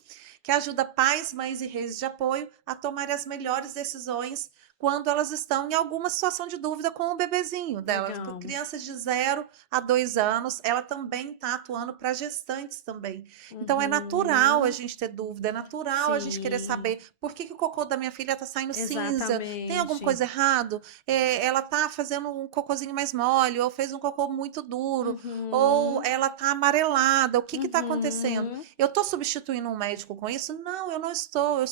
que ajuda pais, mães e redes de apoio a tomar as melhores decisões quando elas estão em alguma situação de dúvida com o bebezinho dela. Legal. Crianças de 0 a 2 anos, ela também está atuando para gestantes também. Então é natural a Uhum. gente ter dúvida, é natural a gente querer Sim, saber por que, que o cocô da minha filha está saindo cinza, tem alguma exatamente. coisa errado? Ela está fazendo um cocôzinho mais mole, ou fez um cocô muito duro, ou Uhum. ela está amarelada, o que está acontecendo? Uhum. Eu estou substituindo um médico com isso? Não, eu não estou. Eu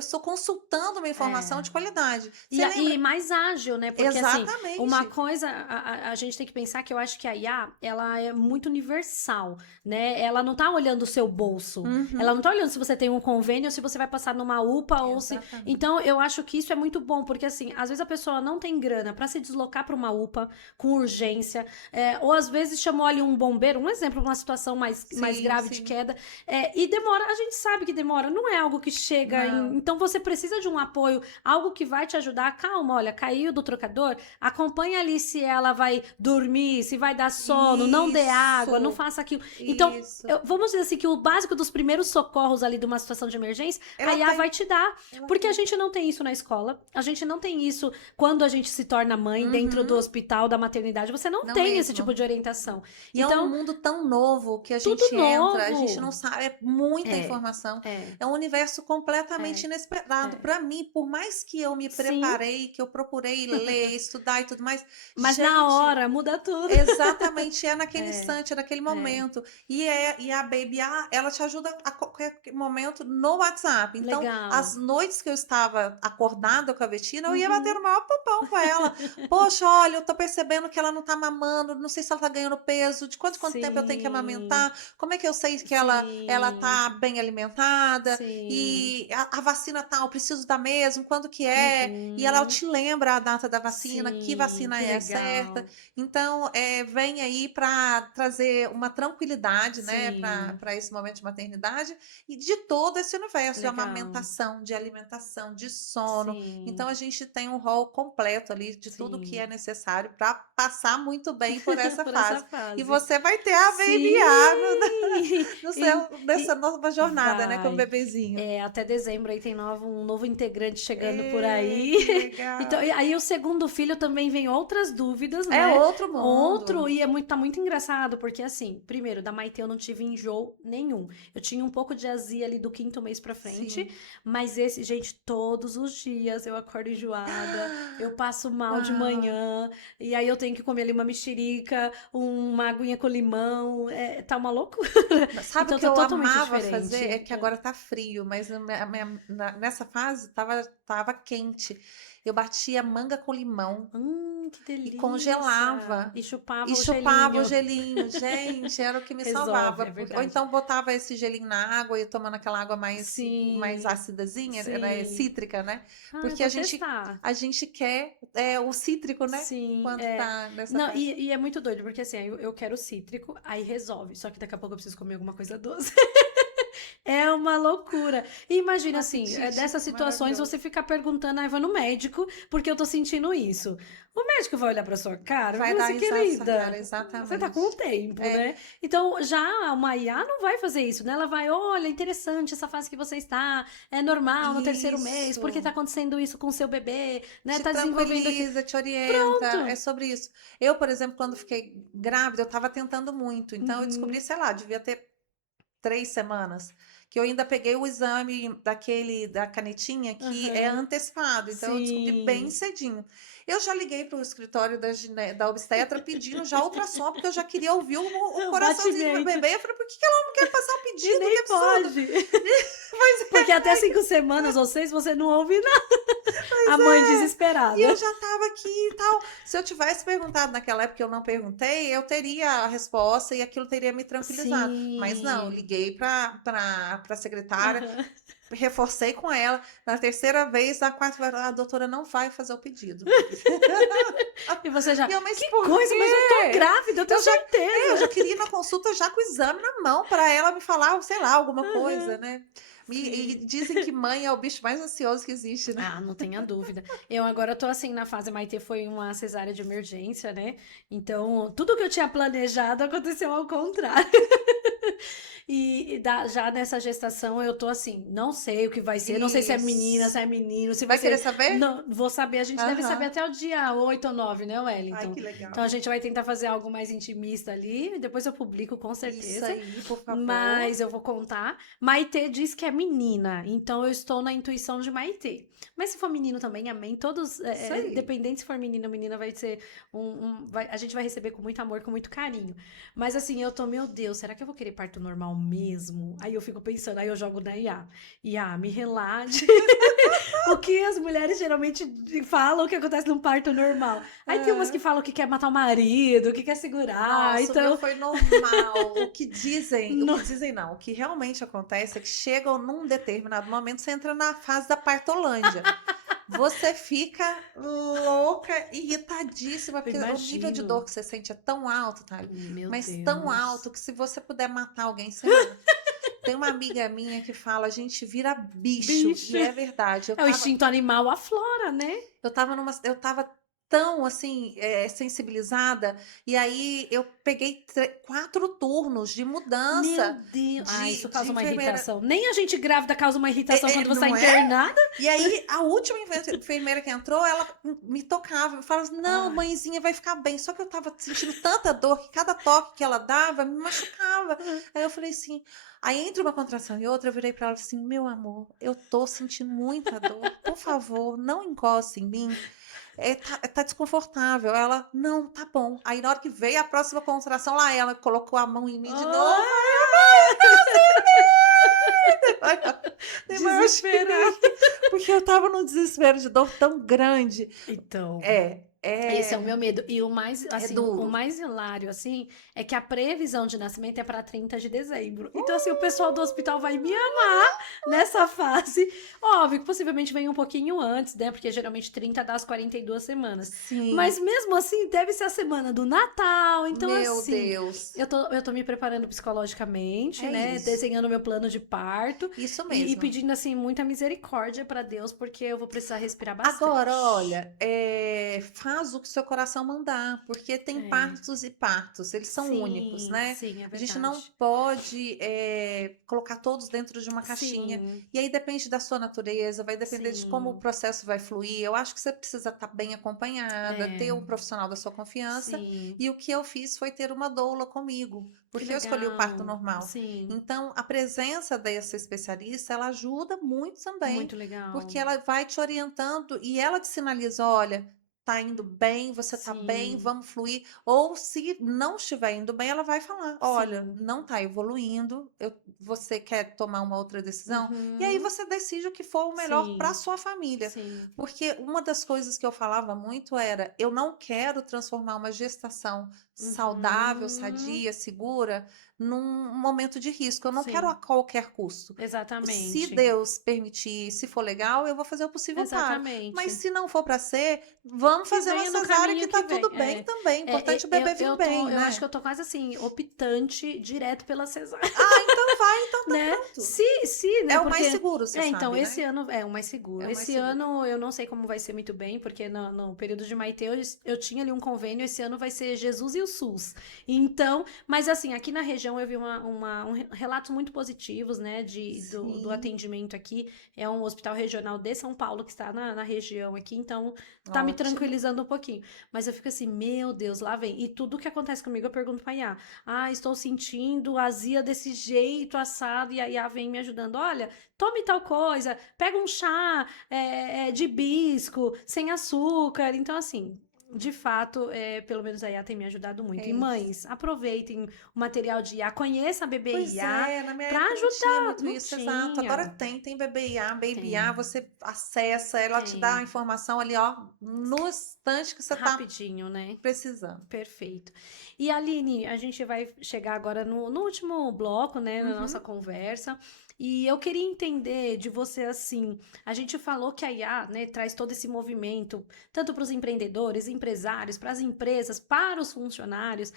estou consultando uma informação É. de qualidade. E, Você e lembra? mais ágil, né? Porque, assim, uma Exatamente. coisa a gente tem que pensar que eu acho que a IA, ela é muito universal, né? Ela não tá olhando o seu bolso. Ela Uhum. não tá olhando se você tem um convênio, se você vai passar numa UPA ou se. Exatamente. Então, eu acho que isso é muito bom, porque, assim, às vezes a pessoa não tem grana pra se deslocar pra uma UPA com urgência, ou às vezes chamou ali um bombeiro, um exemplo, uma situação mais Sim, grave de sim. queda, e demora, a gente sabe que demora, não é algo que chega em. Não. Então, você precisa de um apoio, algo que vai te ajudar. Calma, olha, caiu do trocador, acompanha ali se ela vai dormir, se vai dar sono, não dê água, não Isso. faça aquilo. Então, Isso. vamos dizer assim que o básico dos primeiros socorros ali de uma situação de emergência, a Ela IA vai tem. te dar, Ela porque a tem. gente não tem isso na escola, a gente não tem isso quando a gente se torna mãe dentro do Uhum. hospital, da maternidade, você não Não tem esse mesmo. tipo de orientação. E é um Então, mundo tão novo que a tudo gente entra, a gente novo. não sabe, é muita É, informação. é, É um universo completamente é, inesperado. é. Para mim, por mais que eu me Sim, preparei, que eu procurei ler, estudar e tudo mais, mas na gente, hora muda tudo. exatamente, é naquele É, instante, é naquele é. momento. E a Baby, ela te ajuda a qualquer momento no WhatsApp. Então, Legal. as noites que eu estava acordada com a Betina, eu ia bater Uhum. no maior papão com ela. Poxa, olha, eu tô percebendo que ela não tá mamando, não sei se ela tá ganhando peso, de quanto tempo eu tenho que Sim, amamentar, como é que eu sei que ela sim, tá bem alimentada, sim. e a vacina tal, preciso dar mesmo? Quando que é? E ela Uhum. te lembra a data da vacina, que Sim, vacina que é a certa. legal. Então, vem aí para trazer uma tranquilidade, né, Sim, para esse momento de maternidade e de todo esse universo de legal. amamentação, de alimentação, de sono. Então, Sim, a gente tem um rol completo ali de tudo que é sim. necessário para passar muito bem por essa Por essa fase. E fase. você vai ter a Baby Sim! A no E, nessa e nova jornada, né, como vai. bebezinho. Até dezembro aí tem um novo integrante chegando por aí. Que Então, legal. e aí o segundo filho também vem outras dúvidas, É né? outro Outro, mundo. e tá muito engraçado, porque assim, primeiro, da Maitê eu não tive enjoo nenhum. Eu tinha um pouco de azia ali do quinto mês pra frente, Sim. mas esse, gente, todos os dias eu acordo enjoada, eu passo mal de Uau. manhã, e aí eu tenho que comer ali uma mexerica, uma aguinha com limão, tá uma loucura. Sabe o Então que tá eu totalmente amava fazer? É diferente. que agora tá frio, mas nessa fase tava quente. Eu batia manga com limão Que e delícia! congelava E chupava e o chupava o gelinho. gelinho. Gente, era o que me Resolve, salvava. é Ou verdade. então botava esse gelinho na água e tomando aquela água mais Sim, acidazinha, né, sim. cítrica, né? Ah, eu Porque vou testar. a gente quer o cítrico, né? Sim, Quando tá nessa Não, fase. e é muito doido, porque assim, eu quero cítrico, aí resolve. Só que daqui a pouco eu preciso comer alguma coisa doce. É uma loucura. E Um imagina assim, apetite dessas situações você maravilhoso. ficar perguntando, ah, eu vou no médico, porque eu tô sentindo isso. O médico vai olhar pra sua cara e vai Vai falar dar assim, risada essa cara, querida, você tá com o exatamente. tempo, É, né? Então, já uma IA não vai fazer isso, né? Ela vai, olha, interessante essa fase que você está, é normal no terceiro mês, por que tá isso. acontecendo isso com o seu bebê, né? Te Tá desenvolvendo aqui. tranquiliza, te orienta. É Pronto. sobre isso. Eu, por exemplo, quando fiquei grávida, eu estava tentando muito. Então, eu descobri, Uhum. sei lá, devia ter 3 semanas, que eu ainda peguei o exame da canetinha que é Aham. antecipado, então eu descobri bem Sim. cedinho. Eu já liguei para o escritório da obstetra pedindo já ultrassom, porque eu já queria ouvir o O coraçãozinho do meu batimento. bebê. Eu falei, por que que ela não quer passar o E pedido? Que nem absurdo! pode. Pois Porque é, até 5 semanas ou 6 você não ouve nada. A pois mãe é. E eu desesperada. já estava aqui e tal. Se eu tivesse perguntado naquela época que eu não perguntei, eu teria a resposta e aquilo teria me tranquilizado. Mas não, eu Sim. liguei para a secretária, Aham. reforcei com ela. Na terceira vez, na quarta, a doutora não vai fazer o pedido. E você já, E eu, mas que por coisa, mas eu tô quê? grávida, eu tenho Eu eu já certeza. queria ir na consulta já com o exame na mão para ela me falar, sei lá, alguma coisa, Aham. né? E Sim. dizem que mãe é o bicho mais ansioso que existe, né? Ah, não tenha dúvida. Eu agora tô assim na fase Maitê foi uma cesárea de emergência, né? Então, tudo que eu tinha planejado aconteceu ao contrário. Já nessa gestação eu tô assim, não sei o que vai ser, não sei se é menina, se Isso. é menino, se vai Vai querer ser. saber? Não, vou saber, a gente deve saber Aham. até o dia 8 ou 9, né, Ai, Wellington? que Então legal. a gente vai tentar fazer algo mais intimista ali, depois eu publico com Isso certeza, aí, por favor. mas eu vou contar. Maitê diz que é menina, então eu estou na intuição de Maitê. Mas se for menino também, amém. Todos, Isso aí. independente se for menino ou menina, vai ser a gente vai receber com muito amor, com muito carinho. Mas assim, eu tô, meu Deus, será que eu vou querer parto normal mesmo? Aí eu fico pensando, aí eu jogo na IA. IA, me relate. O que as mulheres geralmente falam que acontece num parto normal. Aí tem umas que Ah, falam que quer matar o marido, que quer segurar. nossa, o meu Então, foi normal. O no- que dizem não, o que realmente acontece é que chegam num determinado momento, você entra na fase da partolândia. Você fica louca, irritadíssima, eu porque o nível de dor imagino. que você sente é tão alto, Thali, Meu mas tão Deus. alto que se você puder matar alguém, você mata. Tem uma amiga minha que fala, a gente vira bicho, Bicho. e é verdade. É o instinto animal aflora, né? Eu tava tão assim, sensibilizada, e aí eu peguei 4 turnos de Meu mudança Deus. Ah, isso de causa uma enfermeira. irritação. Nem a gente grávida causa uma irritação quando você está Não é? internada. E aí, a última enfermeira que entrou, ela me tocava, me falava assim, não, Ai. mãezinha, vai ficar bem. Só que eu tava sentindo tanta dor que cada toque que ela dava me machucava. Aí eu falei assim, aí entre uma contração e outra, eu virei pra ela assim, meu amor, eu tô sentindo muita dor. Por favor, não encoste em mim. Tá desconfortável. Ela, não, tá bom. Aí na hora que veio a próxima contração, lá ela colocou a mão em mim de novo. Tem maior Desesperada. chilique, porque eu tava num desespero de dor tão grande. Então, É, Esse é o é, meu medo. E o mais, é assim, o duro. mais hilário, assim, é que a previsão de nascimento é para 30 de dezembro. Então, assim, o pessoal do hospital vai me amar nessa fase. Óbvio que possivelmente vem um pouquinho antes, né? Porque geralmente 30 dá as 42 semanas. Sim, Mas mesmo assim, deve ser a semana do Natal. Então, meu assim, Deus, eu tô me preparando psicologicamente, é né? isso. Desenhando meu plano de parto Isso e mesmo. pedindo, assim, muita misericórdia para Deus, porque eu vou precisar respirar Agora, bastante. olha, faz o que seu coração mandar, porque tem É. partos e partos, eles são únicos, Sim, né? sim, é A gente não verdade. pode colocar todos dentro de uma caixinha, Sim, e aí depende da sua natureza, vai depender de como o sim, processo vai fluir. Eu acho que você precisa estar bem acompanhada, ter é, um profissional da sua confiança, sim, e o que eu fiz foi ter uma doula comigo, que porque eu escolhi o parto legal, normal. sim, Então, a presença dessa especialista, ela ajuda muito também muito legal, porque ela vai te orientando e ela te sinaliza: olha, tá indo bem, você tá bem, sim, vamos fluir. Ou se não estiver indo bem, ela vai falar: olha, sim, não tá evoluindo, você quer tomar uma outra decisão? E aí uhum, você decide o que for o melhor para sim, sua família. sim, Porque uma das coisas que eu falava muito era: eu não quero transformar uma gestação saudável, uhum, sadia, segura, num momento de risco. Eu não quero a sim, qualquer custo. Se exatamente, Deus permitir, se for legal, eu vou fazer o possível para. Mas exatamente. se não for para ser, vamos Que fazer uma venha no cesárea que caminho tá que vem. tudo bem também. Importante o bebê vir Eu bem, acho que né? eu tô quase assim, optante direto pela cesárea. Ah, então vai, então tá Né? pronto. Se, né? É o mais Porque. seguro, você Então, sabe, esse né? ano é o mais seguro. É o mais Esse seguro. ano eu não sei como vai ser muito bem, porque no período de Maitê eu tinha ali um convênio, esse ano vai ser Jesus e o SUS. Então, mas assim, aqui na região eu vi relatos muito positivos, né, do Sim, atendimento aqui. É um hospital regional de São Paulo que está na região aqui, então tá me ótimo. tranquilizando um pouquinho. Mas eu fico assim, meu Deus, lá vem. E tudo que acontece comigo eu pergunto pra Iá. Ah, estou sentindo azia desse jeito, assado, e a Iá vem me ajudando. Olha, tome tal coisa, pega um chá de hibisco, sem açúcar. Então, assim, de fato, pelo menos a Iá tem me ajudado muito. É E isso. mães, aproveitem o material de Iá, conheça a bebê Pois Iá é, na minha para época não tinha ajudar. muito Não isso, exato. Agora tinha. tem Baby A, Baby A, Tem, você acessa, ela te dá a tem. informação ali, ó, no instante que você tá Rapidinho, né? precisando. Perfeito. E Aline, a gente vai chegar agora no último bloco, né, da nossa Uhum. conversa. E eu queria entender de você assim, a gente falou que a IA, né, traz todo esse movimento, tanto para os empreendedores, empresários, para as empresas, para os funcionários.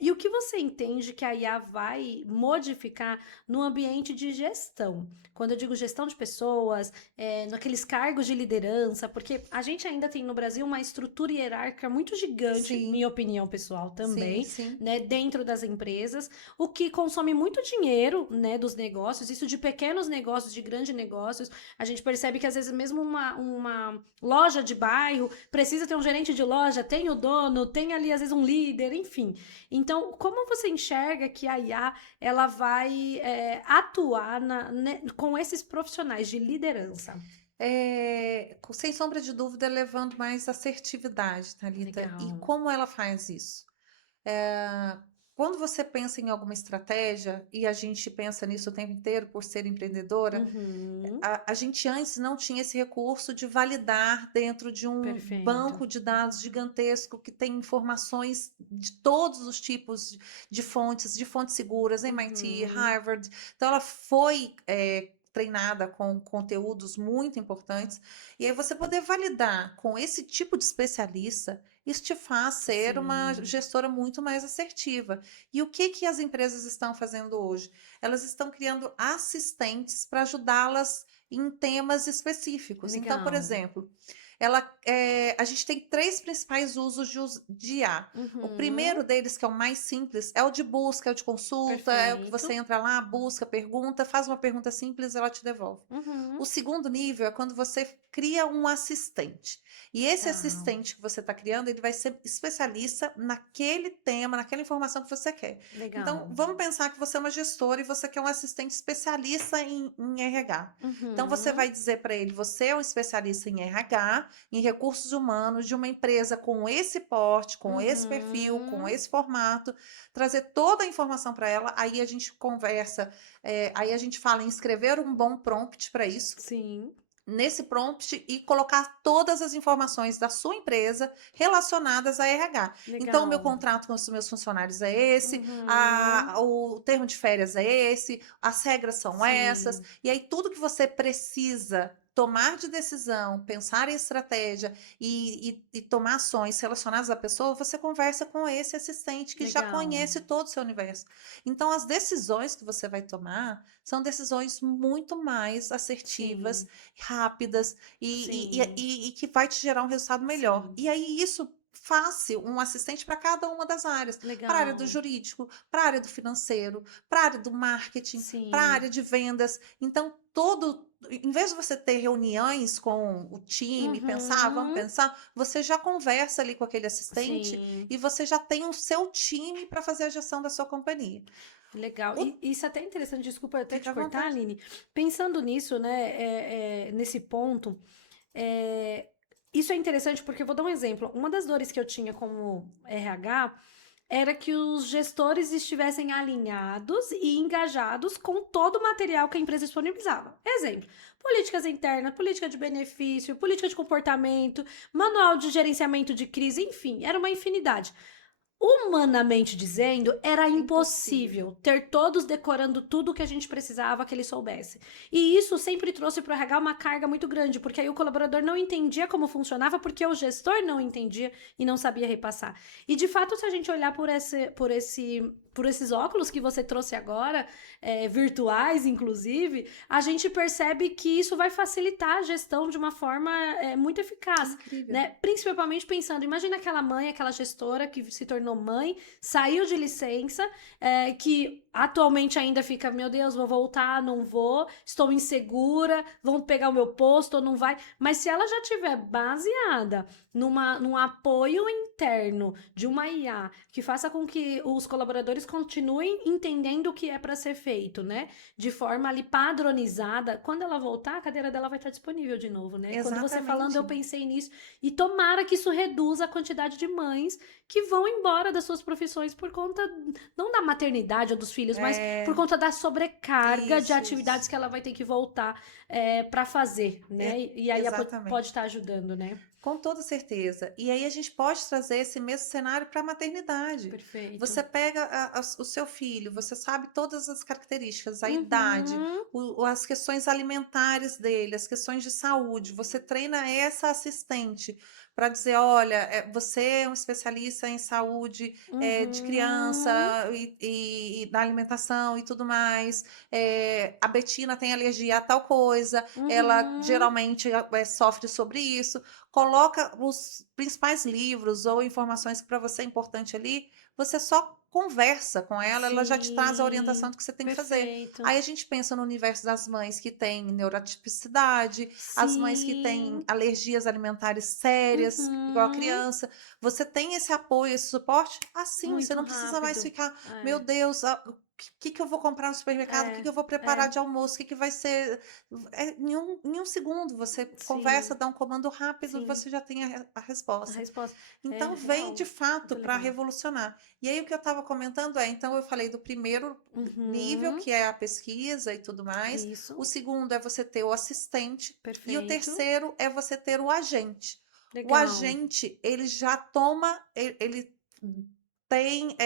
E o que você entende que a IA vai modificar no ambiente de gestão? Quando eu digo gestão de pessoas, naqueles cargos de liderança, porque a gente ainda tem no Brasil uma estrutura hierárquica muito gigante, minha Sim, opinião pessoal sim, também, sim. né, dentro das empresas, o que consome muito dinheiro, né, dos negócios, isso de pequenos negócios, de grandes negócios, a gente percebe que às vezes mesmo uma loja de bairro precisa ter um gerente de loja, tem o dono, tem ali às vezes um líder, enfim. Então, como você enxerga que a IA ela vai atuar com esses profissionais de liderança? Sem sombra de dúvida, levando mais assertividade, Thalita. E Legal. como ela faz isso? É, Quando você pensa em alguma estratégia, e a gente pensa nisso o tempo inteiro por ser empreendedora, Uhum. a gente antes não tinha esse recurso de validar dentro de um Perfeito. banco de dados gigantesco que tem informações de todos os tipos de fontes seguras, MIT, Uhum. Harvard. Então, ela foi treinada com conteúdos muito importantes. E aí, você poder validar com esse tipo de especialista, isso te faz ser uma Sim. gestora muito mais assertiva. E o que que as empresas estão fazendo hoje? Elas estão criando assistentes para ajudá-las em temas específicos. Então, por Legal. exemplo, a gente tem três principais usos de IA. O Uhum. primeiro deles, que é o mais simples, é o de busca, é o de consulta, é o que você Perfeito. entra lá, busca, pergunta, faz uma pergunta simples, ela te devolve. Uhum. O segundo nível é quando você cria um assistente. E esse Tá. assistente que você está criando, ele vai ser especialista naquele tema, naquela informação que você quer. Então, Legal. vamos pensar que você é uma gestora e você quer um assistente especialista em RH. Então, você Uhum. vai dizer para ele: você é um especialista em RH, em recursos humanos, de uma empresa com esse porte, com esse perfil, com Uhum. esse formato, trazer toda a informação para ela. Aí a gente conversa, aí a gente fala em escrever um bom prompt para isso. Sim. nesse prompt e colocar todas as informações da sua empresa relacionadas a RH. Então, o meu Legal. contrato com os meus funcionários é esse, Uhum. o termo de férias é esse, as regras são essas, Sim, e aí tudo que você precisa tomar de decisão, pensar em estratégia e tomar ações relacionadas à pessoa, você conversa com esse assistente que já legal. conhece todo o seu universo. Então, as decisões que você vai tomar são decisões muito mais assertivas, Sim, rápidas sim, e que vai te gerar um resultado melhor. sim. E aí, isso fácil, um assistente para cada uma das áreas, para a área do Legal. jurídico, para a área do financeiro, para a área do marketing, para a Sim. área de vendas. Então, todo, em vez de você ter reuniões com o time, pensar, vamos Uhum. pensar, você já conversa ali com aquele assistente Sim. e você já tem o seu time para fazer a gestão da sua companhia. Legal. O- E isso é até interessante, desculpa até Fica te à cortar, vontade. Aline. Pensando nisso, né, nesse ponto, é, isso é interessante porque eu vou dar um exemplo. Uma das dores que eu tinha como RH era que os gestores estivessem alinhados e engajados com todo o material que a empresa disponibilizava. Exemplo: políticas internas, política de benefício, política de comportamento, manual de gerenciamento de crise, enfim, era uma infinidade. Humanamente dizendo, era Impossível. impossível ter todos decorando tudo o que a gente precisava que ele soubesse. E isso sempre trouxe para o RH uma carga muito grande, porque aí o colaborador não entendia como funcionava, porque o gestor não entendia e não sabia repassar. E de fato, se a gente olhar por esses óculos que você trouxe agora, virtuais inclusive, a gente percebe que isso vai facilitar a gestão de uma forma muito eficaz, Incrível. né? Principalmente pensando, imagina aquela mãe, aquela gestora que se tornou mãe, saiu de licença, que atualmente ainda fica, meu Deus, vou voltar, não vou, estou insegura, vão pegar o meu posto ou não vai. Mas se ela já tiver baseada num apoio interno de uma IA que faça com que os colaboradores continuem entendendo o que é para ser feito, né? De forma ali padronizada, quando ela voltar, a cadeira dela vai estar disponível de novo, né? Quando você falando, eu Exatamente. pensei nisso. E tomara que isso reduza a quantidade de mães que vão embora das suas profissões por conta, não da maternidade ou dos filhos, mas por É, conta da sobrecarga de atividades isso. que ela vai ter que voltar para fazer, né? E aí pode Exatamente. estar ajudando, né? Com toda certeza. E aí a gente pode trazer esse mesmo cenário para a maternidade. Perfeito. Você pega o seu filho, você sabe todas as características, a idade, Uhum. as questões alimentares dele, as questões de saúde. Você treina essa assistente para dizer: olha, você é um especialista em saúde de criança Uhum. e da alimentação e tudo mais. A Betina tem alergia a tal coisa, ela Uhum. geralmente sofre sobre isso. Coloca os principais livros ou informações que para você é importante ali, você só conversa com ela já te traz a orientação Sim. do que você tem que fazer. Perfeito. Aí a gente pensa no universo das mães que têm neurotipicidade, as mães que têm Sim. alergias alimentares sérias, igual a Uhum. criança. Você tem esse apoio, esse suporte, assim, você Muito não precisa mais rápido. ficar, meu É. Deus, o que eu vou comprar no supermercado? O que É. eu vou preparar É. de almoço? O que vai ser? Em um segundo você conversa, Sim. dá um comando rápido, Sim. você já tem a A resposta. resposta é Então vem de real. fato Muito para legal. revolucionar. E aí o que eu estava comentando então eu falei do primeiro nível, Uhum. que é a pesquisa e tudo mais. Isso. O segundo é você ter o assistente. E o Perfeito. terceiro é você ter o agente. O Legal. agente, ele já toma, ele tem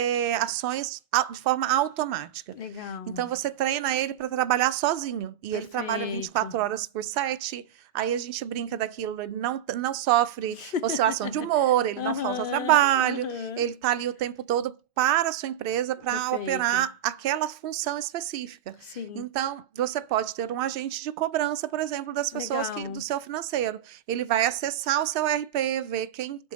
ações de forma automática. Legal. Então você treina ele para trabalhar sozinho e ele trabalha Perfeito. 24 horas por 7. Aí a gente brinca daquilo, ele não sofre oscilação de humor, ele não falta ao Aham. trabalho, Aham. ele está ali o tempo todo para a sua empresa para Perfeito. operar aquela função específica. Sim. Então, você pode ter um agente de cobrança, por exemplo, das pessoas do Legal. seu financeiro. Ele vai acessar o seu RP, ver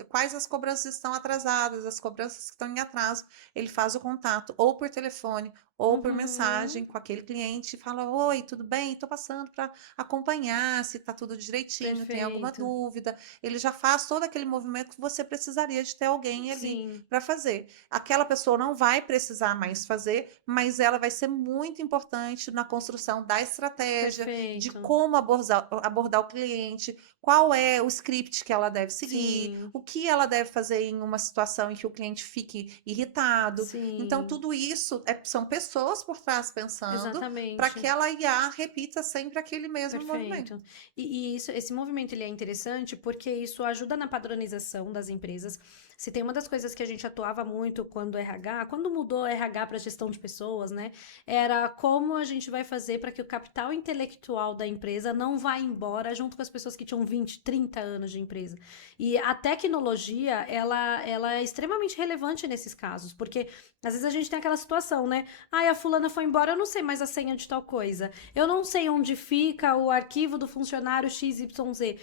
quais as cobranças estão atrasadas, as cobranças que estão em atraso. Ele faz o contato ou por telefone ou por Uhum. mensagem com aquele cliente e fala: oi, tudo bem? Estou passando para acompanhar se está tudo direitinho, tem alguma Perfeito. dúvida. Ele já faz todo aquele movimento que você precisaria de ter alguém ali Sim. para fazer. Aquela pessoa não vai precisar mais fazer, mas ela vai ser muito importante na construção da estratégia, de Perfeito. como abordar o cliente, qual é o script que ela deve seguir, Sim. o que ela deve fazer em uma situação em que o cliente fique irritado. Então, Sim. tudo isso são pessoas por trás pensando para que Exatamente. ela IA repita sempre aquele mesmo movimento. Perfeito. E isso, esse movimento ele é interessante porque isso ajuda na padronização das empresas. Se tem uma das coisas que a gente atuava muito quando RH, quando mudou RH para gestão de pessoas, né? Era como a gente vai fazer para que o capital intelectual da empresa não vá embora junto com as pessoas que tinham 20, 30 anos de empresa. E a tecnologia, ela é extremamente relevante nesses casos, porque às vezes a gente tem aquela situação, né? Ai, a fulana foi embora, eu não sei mais a senha de tal coisa. Eu não sei onde fica o arquivo do funcionário XYZ.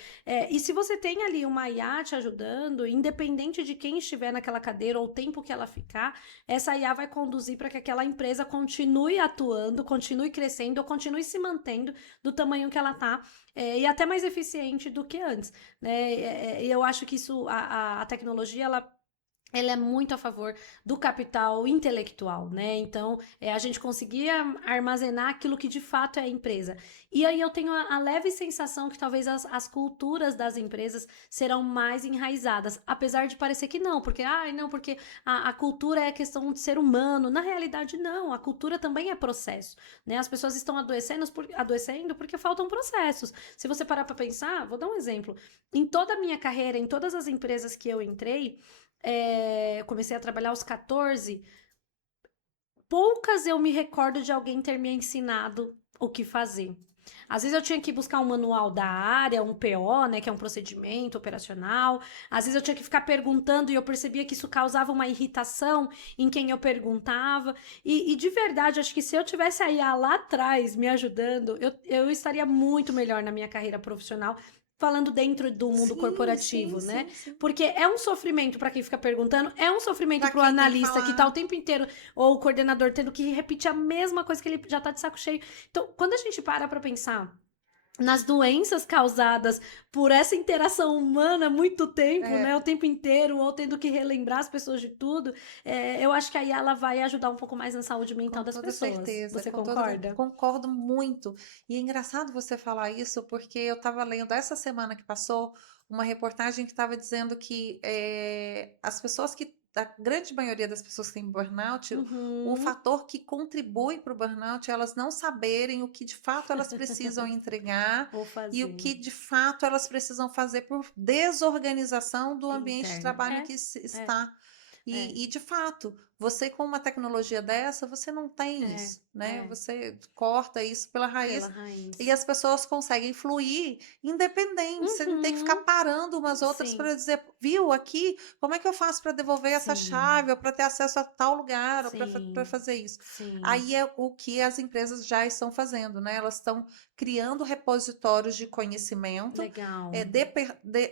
E se você tem ali uma IA te ajudando, independente de quem estiver naquela cadeira ou o tempo que ela ficar, essa IA vai conduzir para que aquela empresa continue atuando, continue crescendo ou continue se mantendo do tamanho que ela está. E até mais eficiente do que antes, né? E eu acho que isso, a tecnologia, ela é muito a favor do capital intelectual, né? Então, a gente conseguia armazenar aquilo que de fato é a empresa. E aí eu tenho a leve sensação que talvez as culturas das empresas serão mais enraizadas, apesar de parecer que não, porque, não, porque a cultura é questão de ser humano. Na realidade, não, a cultura também é processo, né? As pessoas estão adoecendo porque faltam processos. Se você parar para pensar, vou dar um exemplo. Em toda a minha carreira, em todas as empresas que eu entrei, comecei a trabalhar aos 14, poucas eu me recordo de alguém ter me ensinado o que fazer. Às vezes eu tinha que buscar um manual da área, um PO, né, que é um procedimento operacional. Às vezes eu tinha que ficar perguntando e eu percebia que isso causava uma irritação em quem eu perguntava. E de verdade, acho que se eu tivesse a IA lá atrás me ajudando, eu estaria muito melhor na minha carreira profissional, falando dentro do mundo Sim, sim, corporativo, né? sim, sim. Porque é um sofrimento para quem fica perguntando, é um sofrimento Para para o quem tem que analista que tá o falar. tempo inteiro, ou o coordenador tendo que repetir a mesma coisa que ele já tá de saco cheio. Então, quando a gente para pensar nas doenças causadas por essa interação humana muito tempo, né? É, O tempo inteiro, ou tendo que relembrar as pessoas de tudo, eu acho que aí ela vai ajudar um pouco mais na saúde mental com das toda pessoas. certeza, Você com toda, concorda? concordo muito. E é engraçado você falar isso, porque eu estava lendo essa semana que passou uma reportagem que estava dizendo que as pessoas que, a grande maioria das pessoas que têm burnout, o Uhum. fator que contribui para o burnout é elas não saberem o que de fato elas precisam entregar Ou e o fazer que de fato elas precisam fazer por desorganização do ambiente de interna. trabalho em que É, está. é, E de fato, você com uma tecnologia dessa, você não tem é, isso, né? é. Você corta isso pela Pela raiz e raiz. as pessoas conseguem fluir independente. Você não tem que ficar Uhum. parando umas outras Sim, para dizer, viu, aqui, como é que eu faço para devolver essa sim, chave ou para ter acesso a tal lugar ou para sim, fazer isso? sim. Aí é o que as empresas já estão fazendo, né? Elas estão criando repositórios de conhecimento Legal.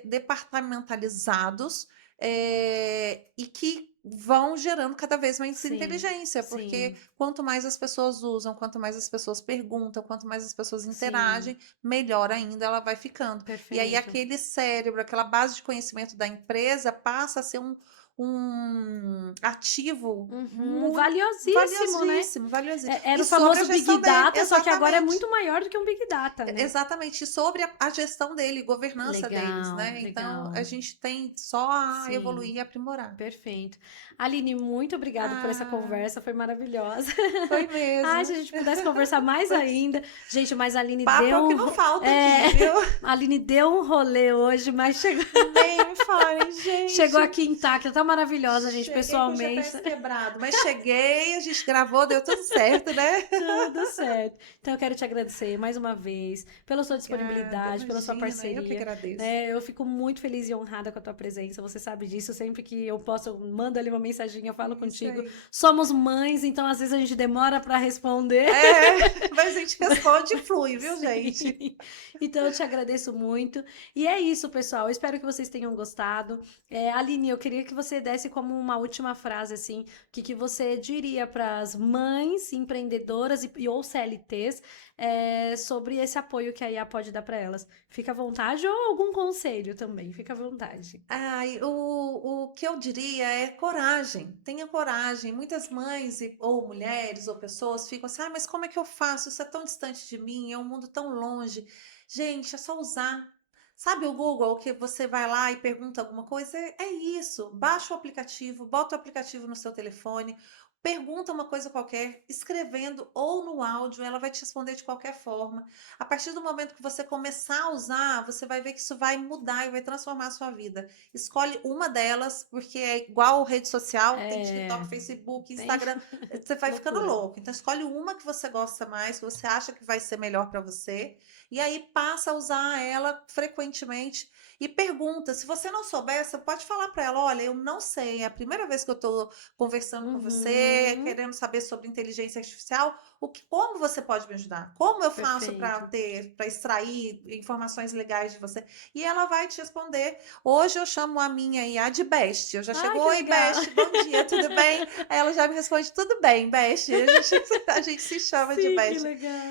departamentalizados e que vão gerando cada vez mais Sim, inteligência, porque sim, quanto mais as pessoas usam, quanto mais as pessoas perguntam, quanto mais as pessoas sim. interagem, melhor ainda ela vai ficando. E aí Perfeito. aquele cérebro, aquela base de conhecimento da empresa passa a ser um ativo Uhum. muito Valiosíssimo, né? valiosíssimo, valiosíssimo. Era E o sobre a famoso Big gestão dele, Data, só que agora é exatamente. muito maior do que um Big Data, né? Exatamente, sobre a gestão dele, governança deles, Legal, né? Então, a legal. gente tem só a Sim, evoluir e aprimorar. perfeito. Aline, muito obrigada por essa Ah, conversa, foi maravilhosa. foi Ai, se mesmo. a gente pudesse conversar mais Pois, ainda. Gente, mas a Aline papo é deu o que um, não falta aqui, viu? a Aline deu um rolê hoje, mas chegou, Nem me falem, chegou gente. aqui intacta, tá maravilhosa, gente, Cheguei com o pessoalmente. GPS quebrado, mas cheguei, a gente gravou, deu tudo certo, né? Tudo certo. Então eu quero te agradecer mais uma vez pela sua Obrigada, disponibilidade, pela sua imagina, eu que parceria, agradeço. né? Eu fico muito feliz e honrada com a tua presença. Você sabe disso. Sempre que eu posso, eu mando ali uma mensaginha, eu falo Isso contigo. aí. Somos mães, então às vezes a gente demora para responder. Mas a gente responde e flui, viu, gente? Sim. Então eu te agradeço muito. E é isso, pessoal. Eu espero que vocês tenham gostado. Aline, eu queria que você desse como uma última frase, assim, o que você diria para as mães empreendedoras ou CLTs sobre esse apoio que a IA pode dar para elas. Fica à vontade, ou algum conselho também, fica à vontade. Ai, o que eu diria é coragem, tenha coragem. Muitas mães ou mulheres ou pessoas ficam assim, mas como é que eu faço? Isso é tão distante de mim, é um mundo tão longe. Gente, é só usar. Sabe o Google que você vai lá e pergunta alguma coisa? É isso. Baixa o aplicativo, bota o aplicativo no seu telefone, pergunta uma coisa qualquer, escrevendo ou no áudio, ela vai te responder de qualquer forma. A partir do momento que você começar a usar, você vai ver que isso vai mudar e vai transformar a sua vida. Escolhe uma delas, porque é igual rede social, tem TikTok, É, Facebook, tem Instagram, você vai ficando loucura. louco. Então escolhe uma que você gosta mais, que você acha que vai ser melhor para você, e aí passa a usar ela frequentemente e pergunta. Se você não souber, você pode falar para ela: olha, eu não sei, é a primeira vez que eu estou conversando com você, Uhum, querendo saber sobre inteligência artificial, como você pode me ajudar? Como eu faço perfeito. para extrair informações legais de você? E ela vai te responder. Hoje eu chamo a minha IA de Best. Eu já Ai, chego, que oi, legal. Best, bom dia, tudo bem? Aí ela já me responde, tudo bem, Best. A gente se chama de Sim, que Best. legal.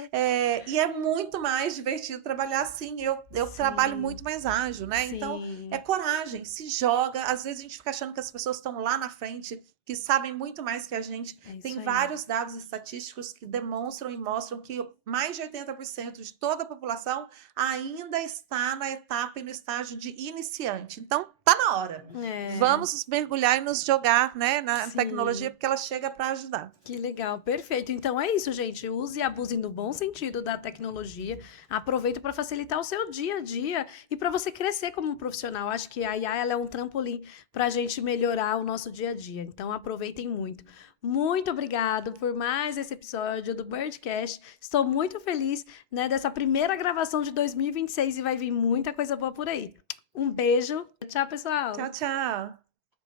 E é muito mais divertido trabalhar assim. Eu trabalho Sim, muito mais ágil, né? Então, é sim. coragem, se joga. Às vezes a gente fica achando que as pessoas estão lá na frente, que sabem muito mais que a gente. É isso Tem aí. vários dados estatísticos que demonstram e mostram que mais de 80% de toda a população ainda está na etapa e no estágio de iniciante. Então, tá na hora. É, Vamos nos mergulhar e nos jogar, né, na tecnologia, sim. porque ela chega para ajudar. Que legal, perfeito. Então é isso, gente. Use e abuse no bom sentido da tecnologia. Aproveita para facilitar o seu dia a dia e para você crescer como um profissional. Acho que a IA ela é um trampolim para a gente melhorar o nosso dia a dia. Então aproveitem muito. Muito obrigado por mais esse episódio do Birdcast. Estou muito feliz, né, dessa primeira gravação de 2026 e vai vir muita coisa boa por aí. Um beijo. Tchau, Tchau, pessoal. tchau.